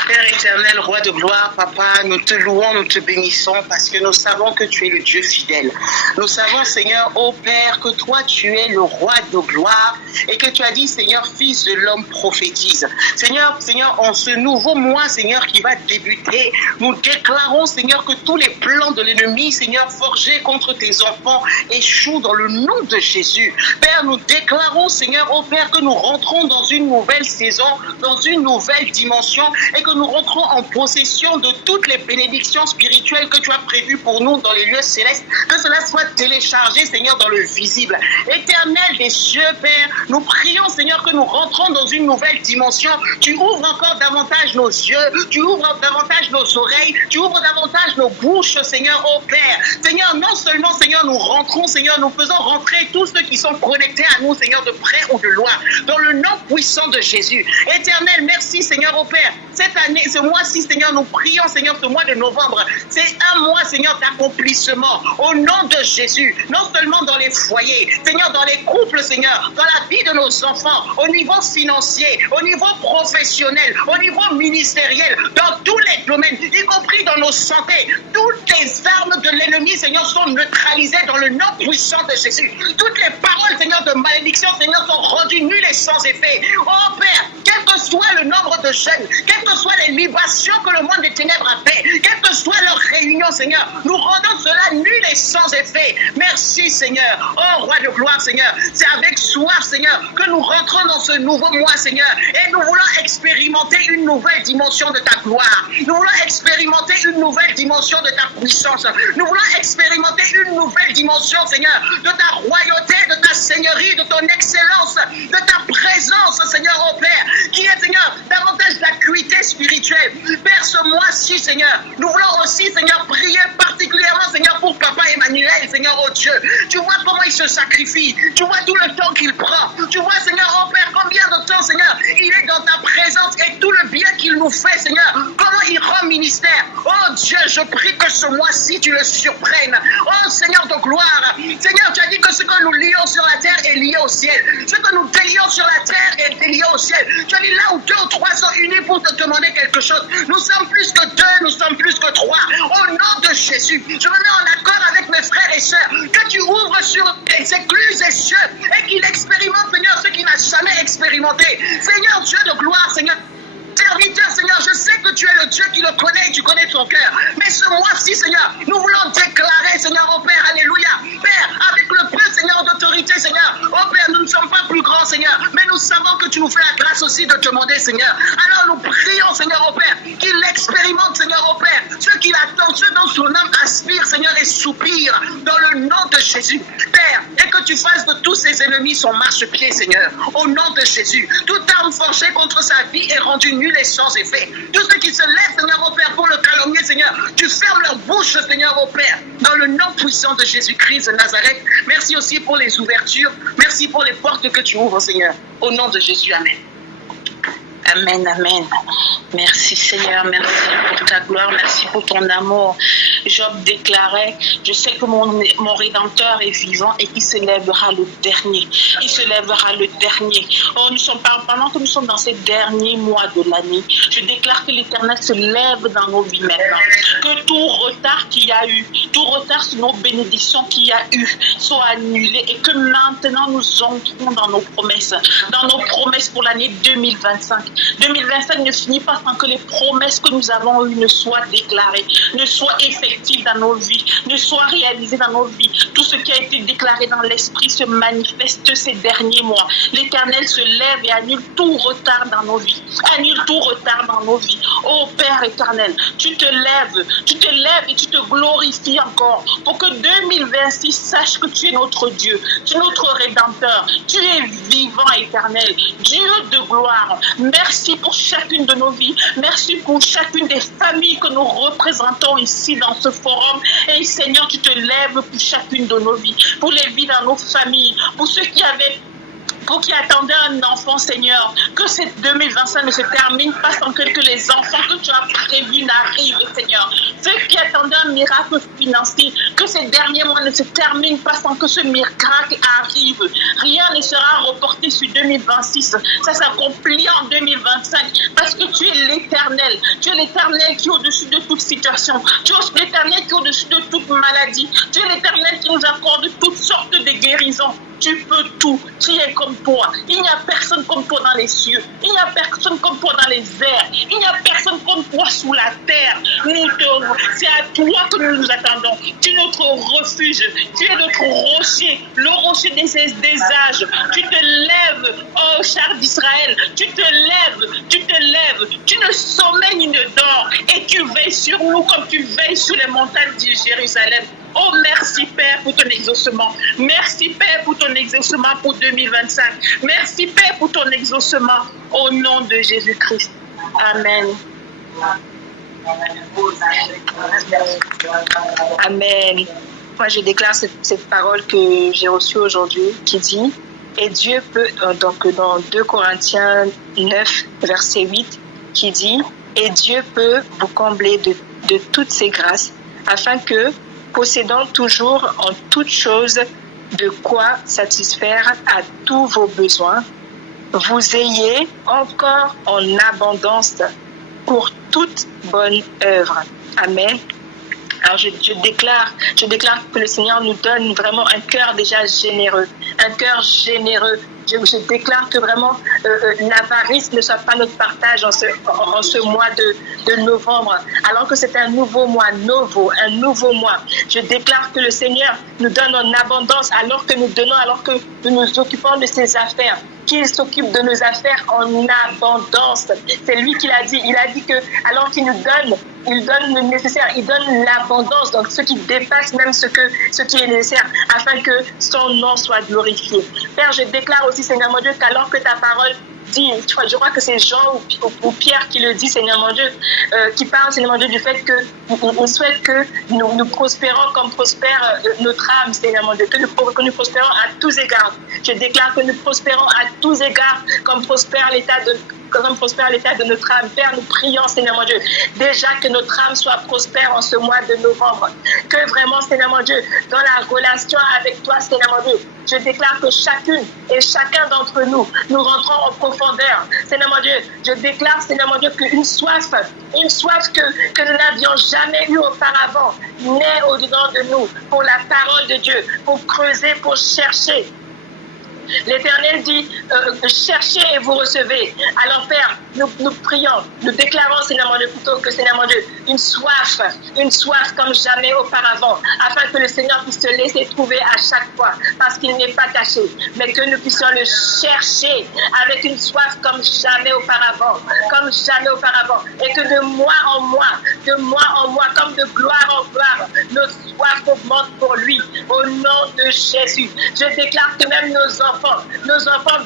Père éternel, roi de gloire, papa, nous te louons, nous te bénissons parce que nous savons que tu es le Dieu fidèle. Nous savons, Seigneur, ô Père, que toi tu es le roi de gloire et que tu as dit, Seigneur, fils de l'homme prophétise. Seigneur, en ce nouveau mois, Seigneur, qui va débuter, nous déclarons, Seigneur, que tous les plans de l'ennemi, Seigneur, forgés contre tes enfants, échouent dans le nom de Jésus. Père, nous déclarons, Seigneur, ô Père, que nous rentrons dans une nouvelle saison, dans une nouvelle dimension et que nous nous rentrons en possession de toutes les bénédictions spirituelles que tu as prévues pour nous dans les lieux célestes, que cela soit téléchargé, Seigneur, dans le visible. Éternel des cieux, Père, nous prions, Seigneur, que nous rentrons dans une nouvelle dimension. Tu ouvres encore davantage nos yeux, tu ouvres davantage nos oreilles, tu ouvres davantage nos bouches, Seigneur, ô Père. Seigneur, non seulement, Seigneur, nous rentrons, Seigneur, nous faisons rentrer tous ceux qui sont connectés à nous, Seigneur, de près ou de loin, dans le nom puissant de Jésus. Éternel, merci, Seigneur, ô Père. Cette année, ce mois-ci, Seigneur, nous prions, Seigneur, ce mois de novembre, c'est un mois, Seigneur, d'accomplissement, au nom de Jésus, non seulement dans les foyers, Seigneur, dans les couples, Seigneur, dans la vie de nos enfants, au niveau financier, au niveau professionnel, au niveau ministériel, dans tous les domaines, y compris dans nos santé. Toutes les armes de l'ennemi, Seigneur, sont neutralisées dans le nom puissant de Jésus. Toutes les paroles, Seigneur, de malédiction, Seigneur, sont rendues nulles et sans effet. Oh Père, quel que soit le nombre de jeunes, quelles que soient les libations que le monde des ténèbres a fait, quelle que soit leur réunion, Seigneur, nous rendons cela nul et sans effet. Merci, Seigneur. Oh Roi de gloire, Seigneur, c'est avec soif, Seigneur, que nous rentrons dans ce nouveau mois, Seigneur, et nous voulons expérimenter une nouvelle dimension de ta gloire. Nous voulons expérimenter une nouvelle dimension de ta puissance. Nous voulons expérimenter une nouvelle dimension, Seigneur, de ta royauté, de ta seigneurie, de ton excellence, de ta présence, Seigneur, ô Père, qui est, Seigneur, davantage d'acuité spirituelle. Père, ce mois-ci, Seigneur, nous voulons aussi, Seigneur, prier particulièrement, Seigneur, pour Papa Emmanuel, Seigneur, ô Dieu. Tu vois comment il se sacrifie. Tu vois tout le temps qu'il prend. Tu vois, Seigneur, ô Père, combien de temps, Seigneur, il est dans ta présence et tout le bien qu'il nous fait, Seigneur, comment il rend ministère. Oh Dieu, je prie que ce mois-ci, tu le surprennes. Oh Seigneur de gloire, Seigneur, tu as dit que ce que nous lions sur la terre est lié au ciel. Ce que nous délions sur la terre est délié au ciel. Tu as dit là où 2 ou 3 sont unis pour te demander quelque chose. Nous sommes plus que 2, nous sommes plus que 3. Au nom de Jésus, je me mets en accord avec mes frères et sœurs, que tu ouvres sur tes écluses et cieux et qu'il expérimente, Seigneur, ce qu'il n'a jamais expérimenté. Seigneur Dieu de gloire, Seigneur, serviteur, Seigneur, je sais que tu es le Dieu qui le connaît et tu connais son cœur. Mais ce mois-ci, Seigneur, nous voulons déclarer, Seigneur, au Père, alléluia. Père, avec le peu, Seigneur, d'autorité, Seigneur, au Père, nous ne sommes pas plus grands, Seigneur, mais nous savons que tu nous fais la grâce aussi de demander, Seigneur. Alors nous prions, Seigneur, au Père, qu'il expérimente, Seigneur, au Père, ce qu'il attend, ce dont son âme aspire, Seigneur, et soupire, dans le nom de Jésus. Père, et que tu fasses de tous ses ennemis son marchepied, Seigneur, au nom de Jésus. Toute arme forgée contre sa vie est rendue nulle et sans effet. Tous ceux qui se lèvent, Seigneur, au Père, pour le calomnier, Seigneur, tu fermes leur bouche, Seigneur, au Père, dans le nom puissant de Jésus-Christ de Nazareth. Merci aussi pour les ouvertures. Merci pour les portes que tu ouvres, Seigneur. Au nom de Jésus, Amen. Amen, amen. Merci Seigneur, merci pour ta gloire, merci pour ton amour. Job déclarait, je sais que mon Rédempteur est vivant et qu'il se lèvera le dernier. Il se lèvera le dernier. Oh, pendant que nous sommes dans ces derniers mois de l'année, je déclare que l'Éternel se lève dans nos vies maintenant. Que tout retard qu'il y a eu, tout retard sur nos bénédictions qu'il y a eu, soit annulé et que maintenant nous entrons dans nos promesses pour l'année 2025. 2025 ne finit pas sans que les promesses que nous avons eues ne soient déclarées, ne soient effectives dans nos vies, ne soient réalisées dans nos vies. Tout ce qui a été déclaré dans l'esprit se manifeste ces derniers mois. L'Éternel se lève et annule tout retard dans nos vies. Annule tout retard dans nos vies. Ô Père éternel, tu te lèves et tu te glorifies encore pour que 2026 sache que tu es notre Dieu, tu es notre Rédempteur, tu es vivant éternel, Dieu de gloire. Merci pour chacune de nos vies. Merci pour chacune des familles que nous représentons ici dans ce forum. Et Seigneur, tu te lèves pour chacune de nos vies, pour les vies dans nos familles, pour ceux qui attendaient un enfant, Seigneur, que cette 2025 ne se termine pas sans que les enfants que tu as prévus n'arrivent, Seigneur. Ceux qui attendaient un miracle financier, que ces derniers mois ne se terminent pas sans que ce miracle arrive. Rien ne sera reporté sur 2026. Ça s'accomplit en 2025 parce que tu es l'Éternel. Tu es l'Éternel qui est au-dessus de toute situation. Tu es l'Éternel qui est au-dessus de toute maladie. Tu es l'Éternel qui nous accorde toutes sortes de guérisons. Tu peux tout. Qui est comme toi? Il n'y a personne comme toi dans les cieux. Il n'y a personne comme toi dans les airs. Il n'y a personne comme toi sous la terre. C'est à toi que nous nous attendons. Tu es notre refuge. Tu es notre rocher, le rocher des âges. Tu te lèves lèves, oh char d'Israël, tu te lèves, tu ne sommeilles ni ne dors, et tu veilles sur nous comme tu veilles sur les montagnes de Jérusalem. Oh, merci Père pour ton exaucement. Merci Père pour ton exaucement pour 2025. Merci Père pour ton exaucement au nom de Jésus-Christ. Amen. Amen. Moi, je déclare cette parole que j'ai reçue aujourd'hui qui dit, et Dieu peut, donc dans 2 Corinthiens 9, verset 8, qui dit, et Dieu peut vous combler de toutes ses grâces, afin que, possédant toujours en toutes choses de quoi satisfaire à tous vos besoins, vous ayez encore en abondance pour toute bonne œuvre. Amen. Alors je déclare que le Seigneur nous donne vraiment un cœur déjà généreux, un cœur généreux. Je déclare que vraiment l'avarice ne soit pas notre partage en ce mois de novembre, alors que c'est un nouveau mois, un nouveau mois. Je déclare que le Seigneur nous donne en abondance alors que nous donnons, alors que nous nous occupons de ses affaires. Qu'il s'occupe de nos affaires en abondance. C'est lui qui l'a dit. Il a dit que alors qu'il nous donne, il donne le nécessaire, il donne l'abondance, donc ce qui dépasse même ce qui est nécessaire, afin que son nom soit glorifié. Père, je déclare aussi, Seigneur mon Dieu, qu'alors que ta parole dit, je crois que c'est Jean ou Pierre qui le dit, Seigneur mon Dieu, qui parle, Seigneur mon Dieu, du fait qu'on souhaite que nous prospérons comme prospère notre âme, Seigneur mon Dieu, que nous prospérons à tous égards. Je déclare que nous prospérons à tous égards comme prospère l'état de notre âme. Père, nous prions, Seigneur mon Dieu, déjà que notre âme soit prospère en ce mois de novembre. Que vraiment, Seigneur mon Dieu, dans la relation avec toi, Seigneur mon Dieu, je déclare que chacune et chacun d'entre nous rentrons en profondeur. Seigneur mon Dieu, je déclare, Seigneur mon Dieu, qu'une soif que nous n'avions jamais eue auparavant naît au-dedans de nous pour la parole de Dieu, pour creuser, pour chercher. L'Éternel dit, cherchez et vous recevez. Alors Père, nous prions, nous déclarons, Seigneur mon Dieu, plutôt que Seigneur mon Dieu, une soif comme jamais auparavant, afin que le Seigneur puisse se laisser trouver à chaque fois, parce qu'il n'est pas caché, mais que nous puissions le chercher avec une soif comme jamais auparavant, et que de mois en mois, comme de gloire en gloire, notre soif augmente pour lui, au nom de Jésus. Je déclare que même nos enfants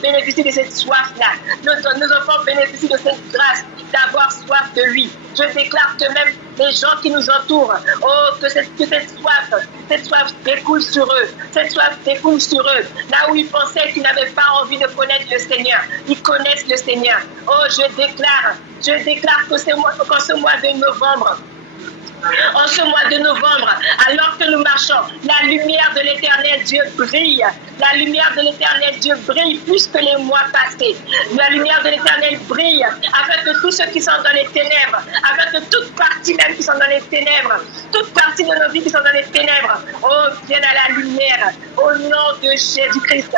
bénéficient de cette soif-là. Nos enfants bénéficient de cette grâce d'avoir soif de lui. Je déclare que même les gens qui nous entourent, que cette soif découle sur eux. Cette soif découle sur eux. Là où ils pensaient qu'ils n'avaient pas envie de connaître le Seigneur, ils connaissent le Seigneur. Je déclare qu'en ce mois de novembre, alors que nous marchons, la lumière de l'Éternel Dieu brille. La lumière de l'Éternel Dieu brille plus que les mois passés. La lumière de l'Éternel brille afin que tous ceux qui sont dans les ténèbres, afin que toute partie même qui sont dans les ténèbres, toute partie de nos vies qui sont dans les ténèbres, viennent à la lumière au nom de Jésus-Christ.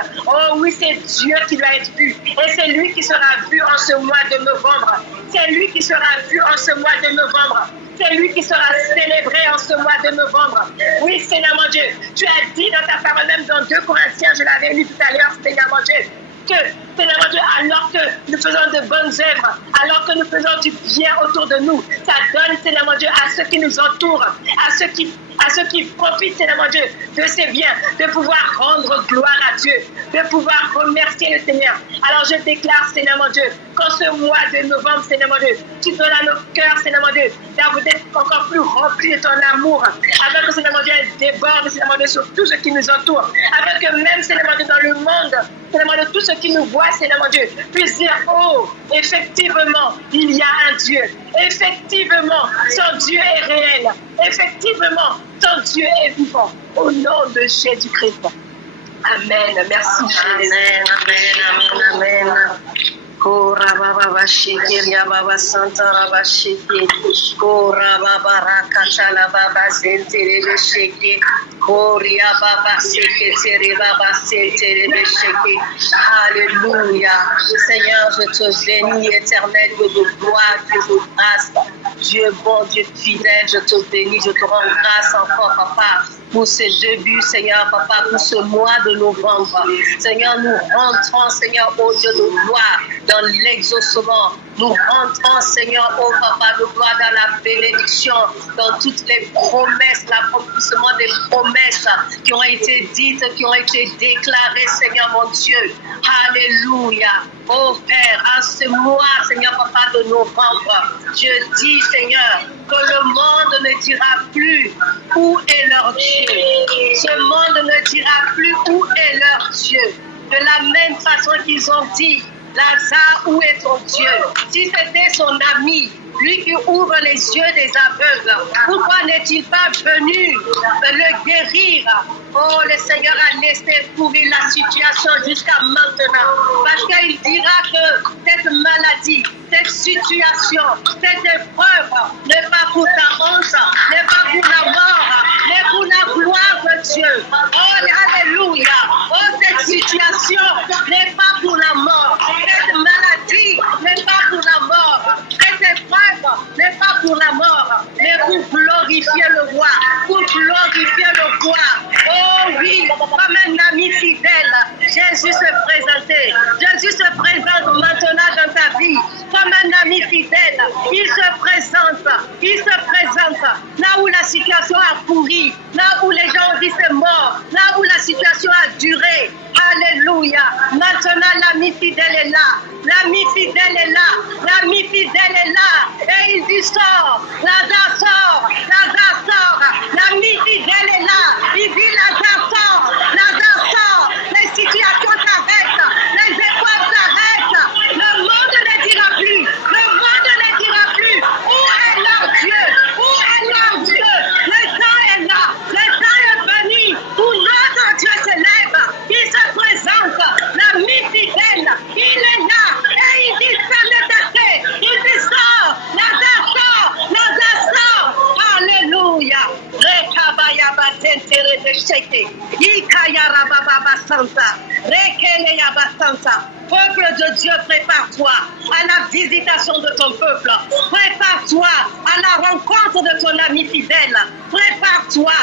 Oui, c'est Dieu qui doit être vu. Et c'est lui qui sera vu en ce mois de novembre. C'est lui qui sera vu en ce mois de novembre. C'est lui qui sera célébré en ce mois de novembre. Oui, Seigneur mon Dieu, tu as dit dans ta parole, même dans 2 Corinthiens, je l'avais lu tout à l'heure, Seigneur mon Dieu, que, Seigneur mon Dieu, alors que nous faisons de bonnes œuvres, alors que nous faisons du bien autour de nous, ça donne, Seigneur mon Dieu, à ceux qui nous entourent, à ceux qui profitent, Seigneur mon Dieu, de ces biens, de pouvoir rendre gloire à Dieu, de pouvoir remercier le Seigneur. Alors je déclare, Seigneur mon Dieu, qu'en ce mois de novembre, Seigneur mon Dieu, tu donnes à nos cœurs, Seigneur mon Dieu, d'être encore plus remplis de ton amour, afin que, Seigneur mon Dieu, déborde, Seigneur mon Dieu, sur tout ce qui nous entoure, afin que même, Seigneur mon Dieu, dans le monde, Seigneur mon Dieu, tout ce qui nous voit, Seigneur mon Dieu, puisse dire, effectivement, il y a un Dieu. Effectivement, son Dieu est réel. Effectivement, son Dieu est vivant. Au nom de Jésus-Christ. Amen. Merci, Jésus. Amen. Kora baba bashike ya baba santa bashike kora baba rakachala baba sentere bashike koria baba sekere baba sentere bashike. Alléluia. Seigneur, je te bénis, éternel, Dieu de gloire, Dieu de grâce. Dieu bon, Dieu fidèle, je te bénis, je te rends grâce encore, Papa, pour ces débuts, Seigneur, Papa, pour ce mois de novembre. Seigneur, nous rentrons, Seigneur, ô Dieu de gloire, dans l'exaucement. Nous rentrons, Seigneur, ô Papa de gloire, dans la bénédiction, dans toutes les promesses, l'accomplissement des promesses qui ont été dites, qui ont été déclarées, Seigneur mon Dieu. Alléluia. Oh Père, en ce mois, Seigneur, Papa de novembre, je dis, Seigneur, que le monde ne dira plus où est leur Dieu. Ce monde ne dira plus où est leur Dieu. De la même façon qu'ils ont dit, Lazare, où est ton Dieu? Si c'était son ami, lui qui ouvre les yeux des aveugles, pourquoi n'est-il pas venu le guérir? Oh, le Seigneur a laissé courir la situation jusqu'à maintenant. Parce qu'il dira que cette maladie, cette situation, cette épreuve n'est pas pour ta honte, n'est pas pour la mort, mais pour la gloire de Dieu. Oh, alléluia. Oh, cette situation n'est pas pour la mort. Cette maladie n'est pas pour la mort. Cette épreuve n'est pas pour la mort, mais pour glorifier le roi, pour glorifier le roi. Oh oui, comme un ami fidèle, Jésus se présentait. Jésus se présente maintenant dans ta vie comme un ami fidèle. Il se présente là où la situation a pourri, là où les gens ont dit c'est mort, là où la situation a duré. Alléluia. Maintenant, l'ami fidèle est là. L'ami fidèle est là. L'ami fidèle est là. Et il dit sors. Lazare sort. Lazare sort. L'ami fidèle est là. Il dit Lazare sort. Lazare sort. Les situations s'arrêtent. Les épreuves s'arrêtent. Le monde ne dira plus. Le monde ne dira plus. Où est leur Dieu? Où est leur Dieu? Le temps est là. Le temps est venu où notre Dieu se lève. Il se présente. L'ami fidèle. Il est là. Et il dit ça n'est assez. Il dit sort. Lazare sort. Lazare sort. Alléluia. Rekabaya batentere de sheke. Ikayara baba santa. Rekele ya basanta. Peuple de Dieu, prépare-toi à la visitation de ton peuple. Prépare-toi à la rencontre de ton ami fidèle. Prépare-toi.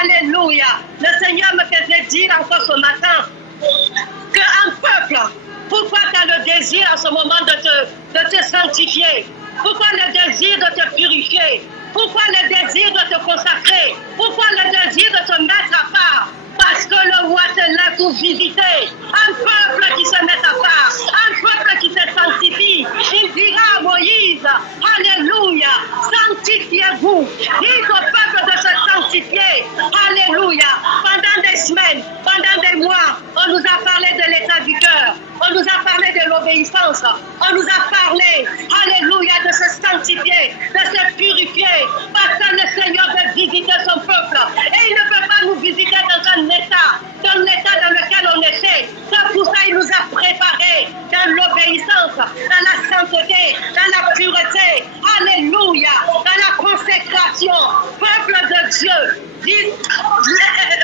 Alléluia. Le Seigneur me faisait dire encore ce matin qu'un peuple, pourquoi tu as le désir en ce moment de te sanctifier? Pourquoi le désir de te purifier? Pourquoi le désir de te consacrer? Pourquoi le désir de te mettre à part? Parce que le roi se lève pour visiter un peuple qui se met à part, un peuple qui se sanctifie. Il dira à Moïse, alléluia, sanctifiez-vous. Dites au peuple de se sanctifier, alléluia. Pendant des semaines, pendant des mois, on nous a parlé de l'état du cœur, on nous a parlé de l'obéissance, on nous a parlé, alléluia, de se sanctifier, de se purifier, parce que le Seigneur veut visiter son peuple. Et il ne peut pas nous visiter dans l'état dans lequel on était. C'est pour ça qu'il nous a préparés dans l'obéissance, dans la sainteté, dans la pureté. Alléluia. Dans la consécration. Peuple de Dieu,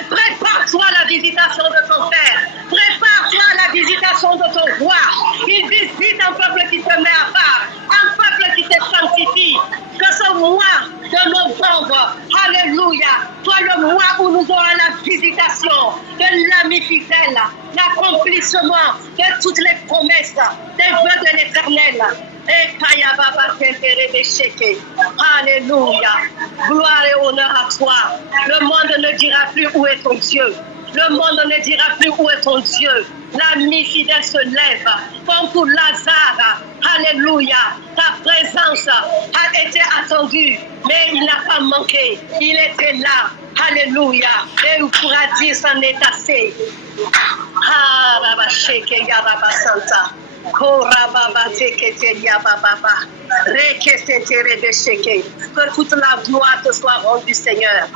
prépare-toi à la visitation de ton Père. Prépare-toi à la visitation de ton roi. Il visite un peuple qui se met à part, un peuple qui se sanctifie. Que ce mois de novembre, alléluia, soit le mois où nous aurons la visitation de l'ami fidèle, l'accomplissement de toutes les promesses, des vœux de l'Éternel. Alléluia. Gloire et honneur à toi. Le monde ne dira plus où est ton Dieu. Le monde ne dira plus où est ton Dieu. L'ami fidèle se lève, comme pour Lazare. Alléluia. Ta présence a été attendue, mais il n'a pas manqué. Il était là. Alléluia. Et on pourra dire, c'en est assez. Ah, Baba Sheke, Yaraba Santa. Que toute la gloire te soit rendue, Seigneur.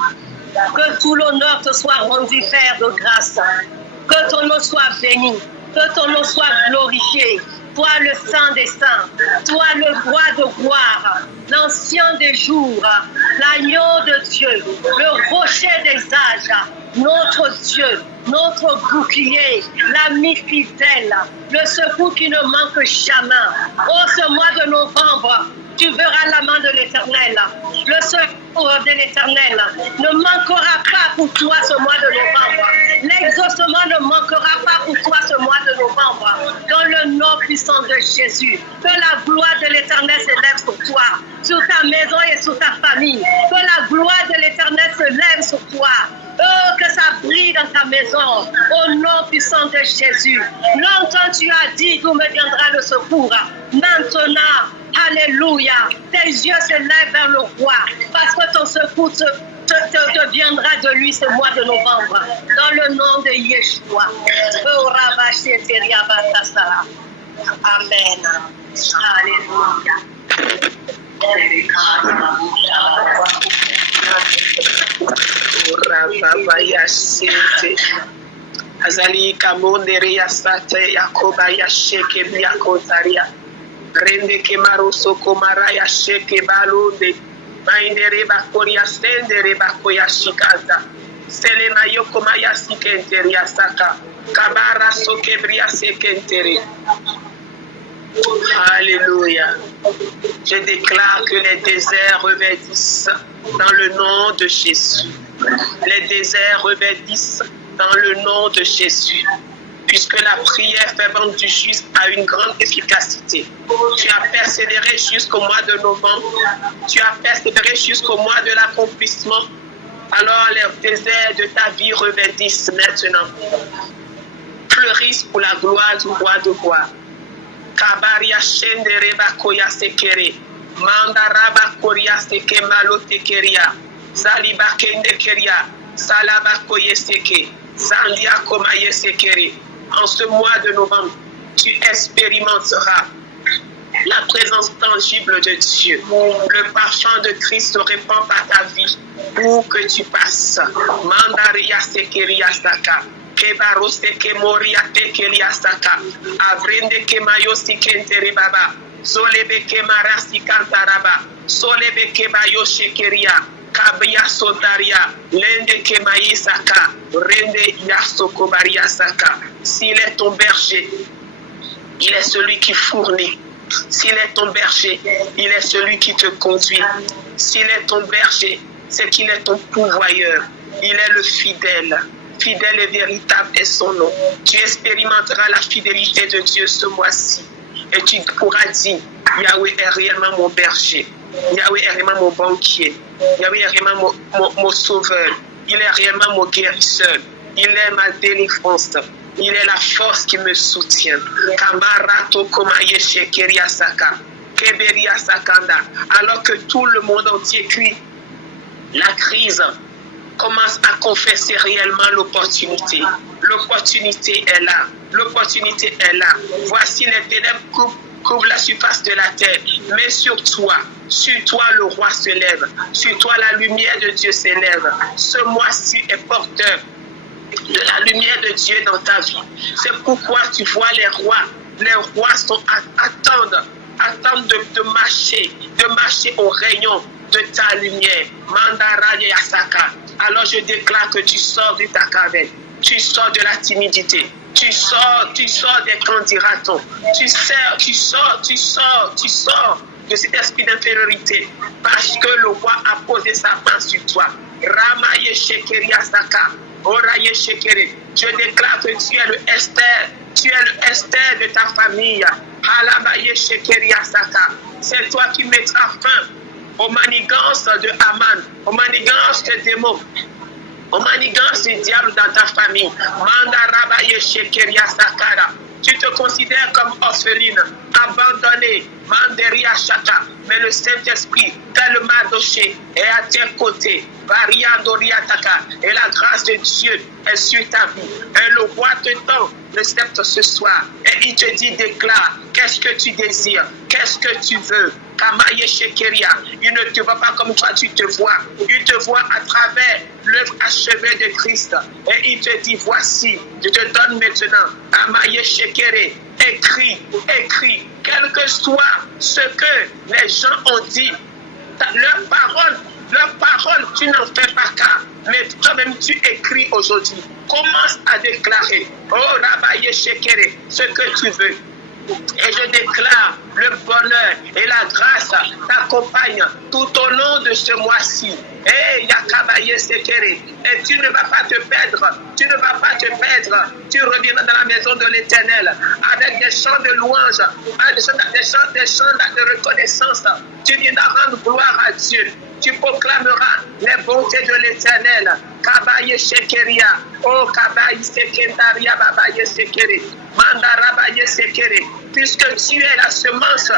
Que tout l'honneur te soit rendu, Père de grâce. Que ton nom soit béni. Que ton nom soit glorifié. Toi le Saint des Saints. Toi le Roi de gloire. L'Ancien des jours. L'agneau de Dieu. Le rocher des âges. Notre Dieu. Notre bouclier, l'ami fidèle, le secours qui ne manque jamais. Oh, ce mois de novembre, tu verras la main de l'Éternel. Le secours de l'Éternel ne manquera pas pour toi ce mois de novembre. L'exaucement ne manquera pas pour toi ce mois de novembre. Dans le nom puissant de Jésus, que la gloire de l'Éternel s'élève sur toi, sur ta maison et sur ta famille. Que la gloire de l'Éternel se lève sur toi. Oh, que ça brille dans ta maison, au nom puissant de Jésus. Longtemps tu as dit d'où me viendra le secours. Maintenant, alléluia, tes yeux se lèvent vers le roi, parce que ton secours te viendra de lui ce mois de novembre. Dans le nom de Yeshua. Amen. Alléluia. Azali kamondere ya sate ya koba ya sheke biya kotaria rende ke maroso komara ya sheke balonde maindere bakoria sendere bakoya shikaza sele mayo koma ya sikenteri ya saka kabara soke bria sekentere. Alléluia. Je déclare que les déserts revêtissent dans le nom de Jésus. Les déserts revêtissent dans le nom de Jésus. Puisque la prière fervente du juste a une grande efficacité. Tu as persévéré jusqu'au mois de novembre. Tu as persévéré jusqu'au mois de l'accomplissement. Alors les déserts de ta vie revêtissent maintenant. Fleurissent pour la gloire du roi de gloire. Kabaria shendere bakoya sekere mandaraba koria seke malote keria zaliba kende keria salaba koye seke zandia komaye sekere. En ce mois de novembre, tu expérimenteras la présence tangible de Dieu. Le parfum de Christ se répand par ta vie où que tu passes. Mandaria sekeria saka. Kebaro seke moria tekelia saka avrende ke mayo sikentere baba zolebe ke marasi kantaraba solebe ke mayo shekeria kabia sotaria lende ke mayi saka rende yaso kobaria saka. S'il est ton berger, il est celui qui fournit. S'il est ton berger, il est celui qui te conduit. S'il est ton berger, c'est qu'il est ton pourvoyeur. Il est le fidèle. Fidèle et véritable est son nom. Tu expérimenteras la fidélité de Dieu ce mois-ci. Et tu pourras dire, Yahweh est réellement mon berger. Yahweh est réellement mon banquier. Yahweh est réellement mon sauveur. Il est réellement mon guérisseur. Il est ma délivrance. Il est la force qui me soutient. Kamarato komaye shekeria saka. Keberia sakanda. Alors que tout le monde entier crie la crise, commence à confesser réellement l'opportunité. L'opportunité est là. L'opportunité est là. Voici les ténèbres couvrent la surface de la terre. Mais sur toi le roi se lève. Sur toi la lumière de Dieu s'élève. Ce mois-ci est porteur de la lumière de Dieu dans ta vie. C'est pourquoi tu vois les rois. Les rois attendent de marcher au rayon de ta lumière. Mandara Yasaka. Alors je déclare que tu sors de ta caverne, tu sors de la timidité, tu sors des candidatons, tu sors de cet esprit d'infériorité parce que le roi a posé sa main sur toi. Ramaye Shekeri Asaka, Oraye Shekeri. Je déclare que tu es le Esther de ta famille. Halabaye Shekeri Asaka. C'est toi qui mettras fin aux manigances de Haman, aux manigances des démons, aux manigances du diable dans ta famille. Mandarabaye Shekeria Sakara. Tu te considères comme orpheline, abandonnée, Manderia Shaka. Mais le Saint-Esprit, tel le Madoché, est à tes côtés. Variandoriataka. Et la grâce de Dieu est sur ta vie. Et le roi te tend le sceptre ce soir. Et il te dit, déclare, qu'est-ce que tu désires? Qu'est-ce que tu veux? Kamaye Shekeria. Il ne te voit pas comme toi tu te vois. Il te voit à travers l'œuvre achevée de Christ. Et il te dit, voici, je te donne maintenant. Kamaye Shekere. Écris, quel que soit ce que les gens ont dit, leur parole, tu n'en fais pas cas, mais toi-même tu écris aujourd'hui. Commence à déclarer, oh Rabaye Shekere, ce que tu veux. Et je déclare le bonheur et la grâce t'accompagnent tout au long de ce mois-ci. Et Yakabaye Sekere. Et tu ne vas pas te perdre. Tu ne vas pas te perdre. Tu reviendras dans la maison de l'Éternel avec des chants de louange, des chants de reconnaissance. Tu viendras rendre gloire à Dieu. Tu proclameras les bontés de l'Éternel. Kabaye Shekeria. Oh Kabaye Sekendaria Babaye Sekere. Mandarabaye Sekere. Puisque tu es la semence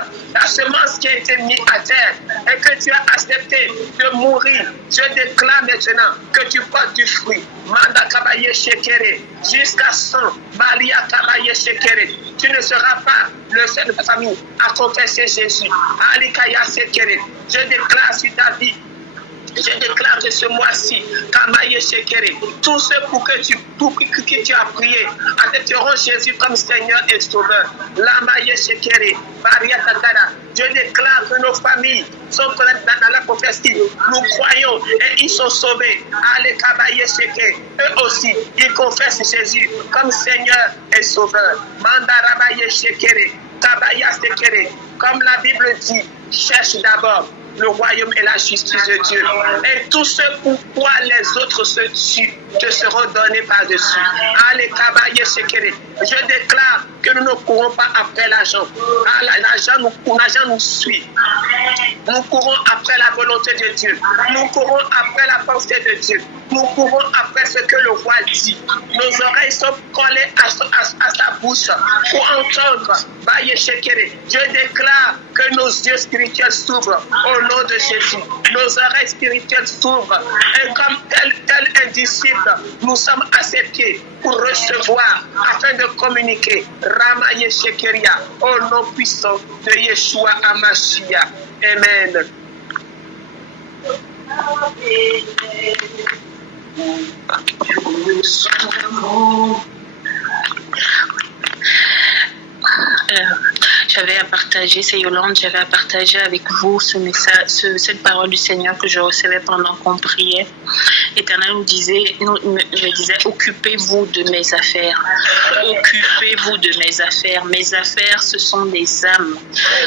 qui a été mise à terre et que tu as accepté de mourir, je déclare maintenant que tu portes du fruit. Manda Kabaye Shekere, jusqu'à 100, Maria Kabaye Shekere. Tu ne seras pas le seul de ta famille à confesser Jésus. Alikaya Sekere, je déclare sur ta vie. Je déclare que ce mois-ci, Kamaye Shekere, tous ceux pour qui tu as prié, accepteront Jésus comme Seigneur et Sauveur. Lamaye Shekere, Maria Takara, je déclare que nos familles sont dans la prophétie. Nous croyons et ils sont sauvés. Allez, Kamaye Shekere, eux aussi, ils confessent Jésus comme Seigneur et Sauveur. Mandarabaye Shekere, Kabaya Shekere, comme la Bible dit, cherche d'abord le royaume et la justice de Dieu. Et tout ce pourquoi les autres se tuent te seront donnés par-dessus. Allez, Kabaye Shekere. Je déclare que nous ne courons pas après l'argent. L'argent nous suit. Nous courons après la volonté de Dieu. Nous courons après la pensée de Dieu. Nous courons après ce que le roi dit. Nos oreilles sont collées à sa bouche pour entendre. Baye Shekere. Je déclare que nos yeux spirituels s'ouvrent au nom de Jésus. Nos oreilles spirituelles s'ouvrent. Et comme tel indisciple, nous sommes à ses pieds pour recevoir afin de communiquer. Ramaye Shekeria, au nom puissant de Yeshua Amashia. Amen. J'avais à partager, c'est Yolande, j'avais à partager avec vous ce message, cette parole du Seigneur que je recevais pendant qu'on priait. L'Éternel nous disait, occupez-vous de mes affaires. Occupez-vous de mes affaires. Mes affaires, ce sont des âmes.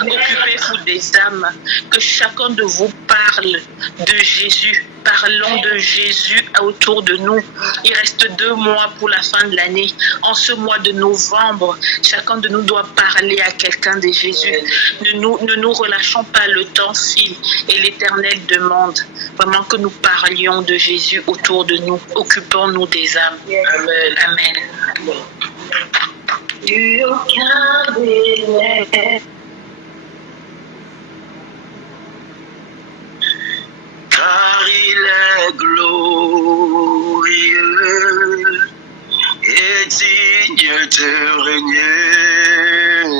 Occupez-vous des âmes. Que chacun de vous parle de Jésus. Parlons de Jésus autour de nous. Il reste 2 mois pour la fin de l'année. En ce mois de novembre, chacun de nous doit parler à quelqu'un de Jésus. Ne nous relâchons pas, le temps file et l'Éternel demande vraiment que nous parlions de Jésus autour de nous. Occupons-nous des âmes. Amen. Amen. Car il est glorieux et digne de régner,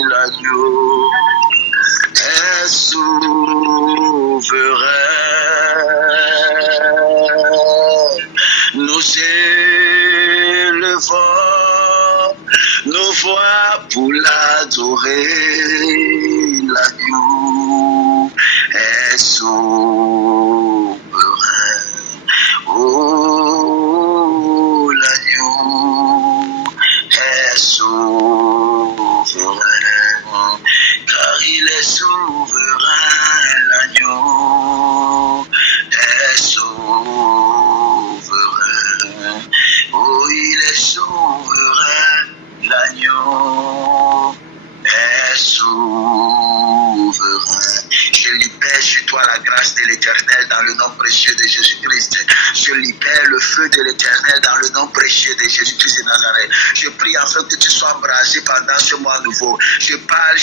l'agneau est souverain. Nous élevons nos voix pour l'adorer, l'agneau est souverain. Oh, l'agneau est souverain, car il est souverain, l'agneau est souverain. Oh, il est souverain, l'agneau est souverain. Je libère sur toi la grâce de l'Éternel dans le nom précieux de Jésus-Christ. Je libère le feu de l'Éternel dans le nom précieux de Jésus-Christ de Nazareth. Je prie afin que tu sois embrasé pendant ce mois nouveau. Je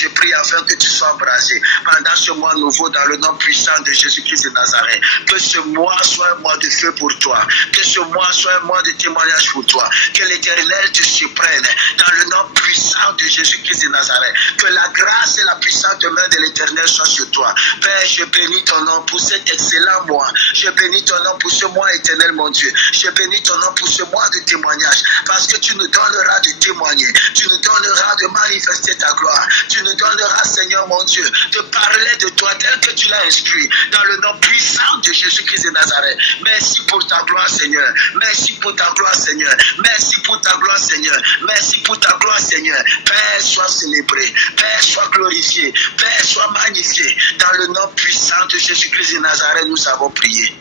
prie afin que tu sois embrasé pendant ce mois nouveau dans le nom puissant de Jésus-Christ de Nazareth. Que ce mois soit un mois de feu pour toi. Que ce mois soit un mois de témoignage pour toi. Que l'Éternel te surprenne dans le nom puissant de Jésus-Christ de Nazareth. Que la grâce et la puissante main de l'Éternel soient sur toi. Père, je bénis ton nom pour cet excellent mois. Je bénis ton nom pour ce mois éternel, mon Dieu. Je bénis ton nom pour ce mois de témoignage. Parce que tu nous donneras de témoigner. Tu nous donneras de manifester ta gloire. Tu nous donneras entendra, Seigneur mon Dieu, te parler de toi tel que tu l'as instruit, dans le nom puissant de Jésus-Christ de Nazareth. Merci pour ta gloire, Seigneur. Merci pour ta gloire, Seigneur. Merci pour ta gloire, Seigneur. Merci pour ta gloire, Seigneur. Père, sois célébré. Père, sois glorifié. Père, sois magnifié. Dans le nom puissant de Jésus-Christ de Nazareth, nous avons prié.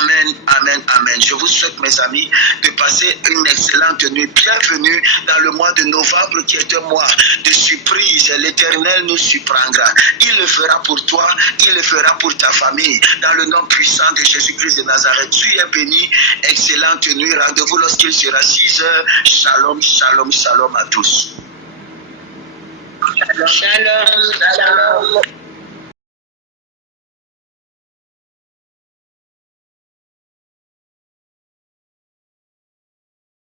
Amen, amen, amen. Je vous souhaite, mes amis, de passer une excellente nuit. Bienvenue dans le mois de novembre qui est un mois de surprise. L'Éternel nous surprendra. Il le fera pour toi, il le fera pour ta famille. Dans le nom puissant de Jésus-Christ de Nazareth, tu es béni. Excellente nuit. Rendez-vous lorsqu'il sera 6 heures. Shalom, shalom, shalom à tous. Shalom, shalom.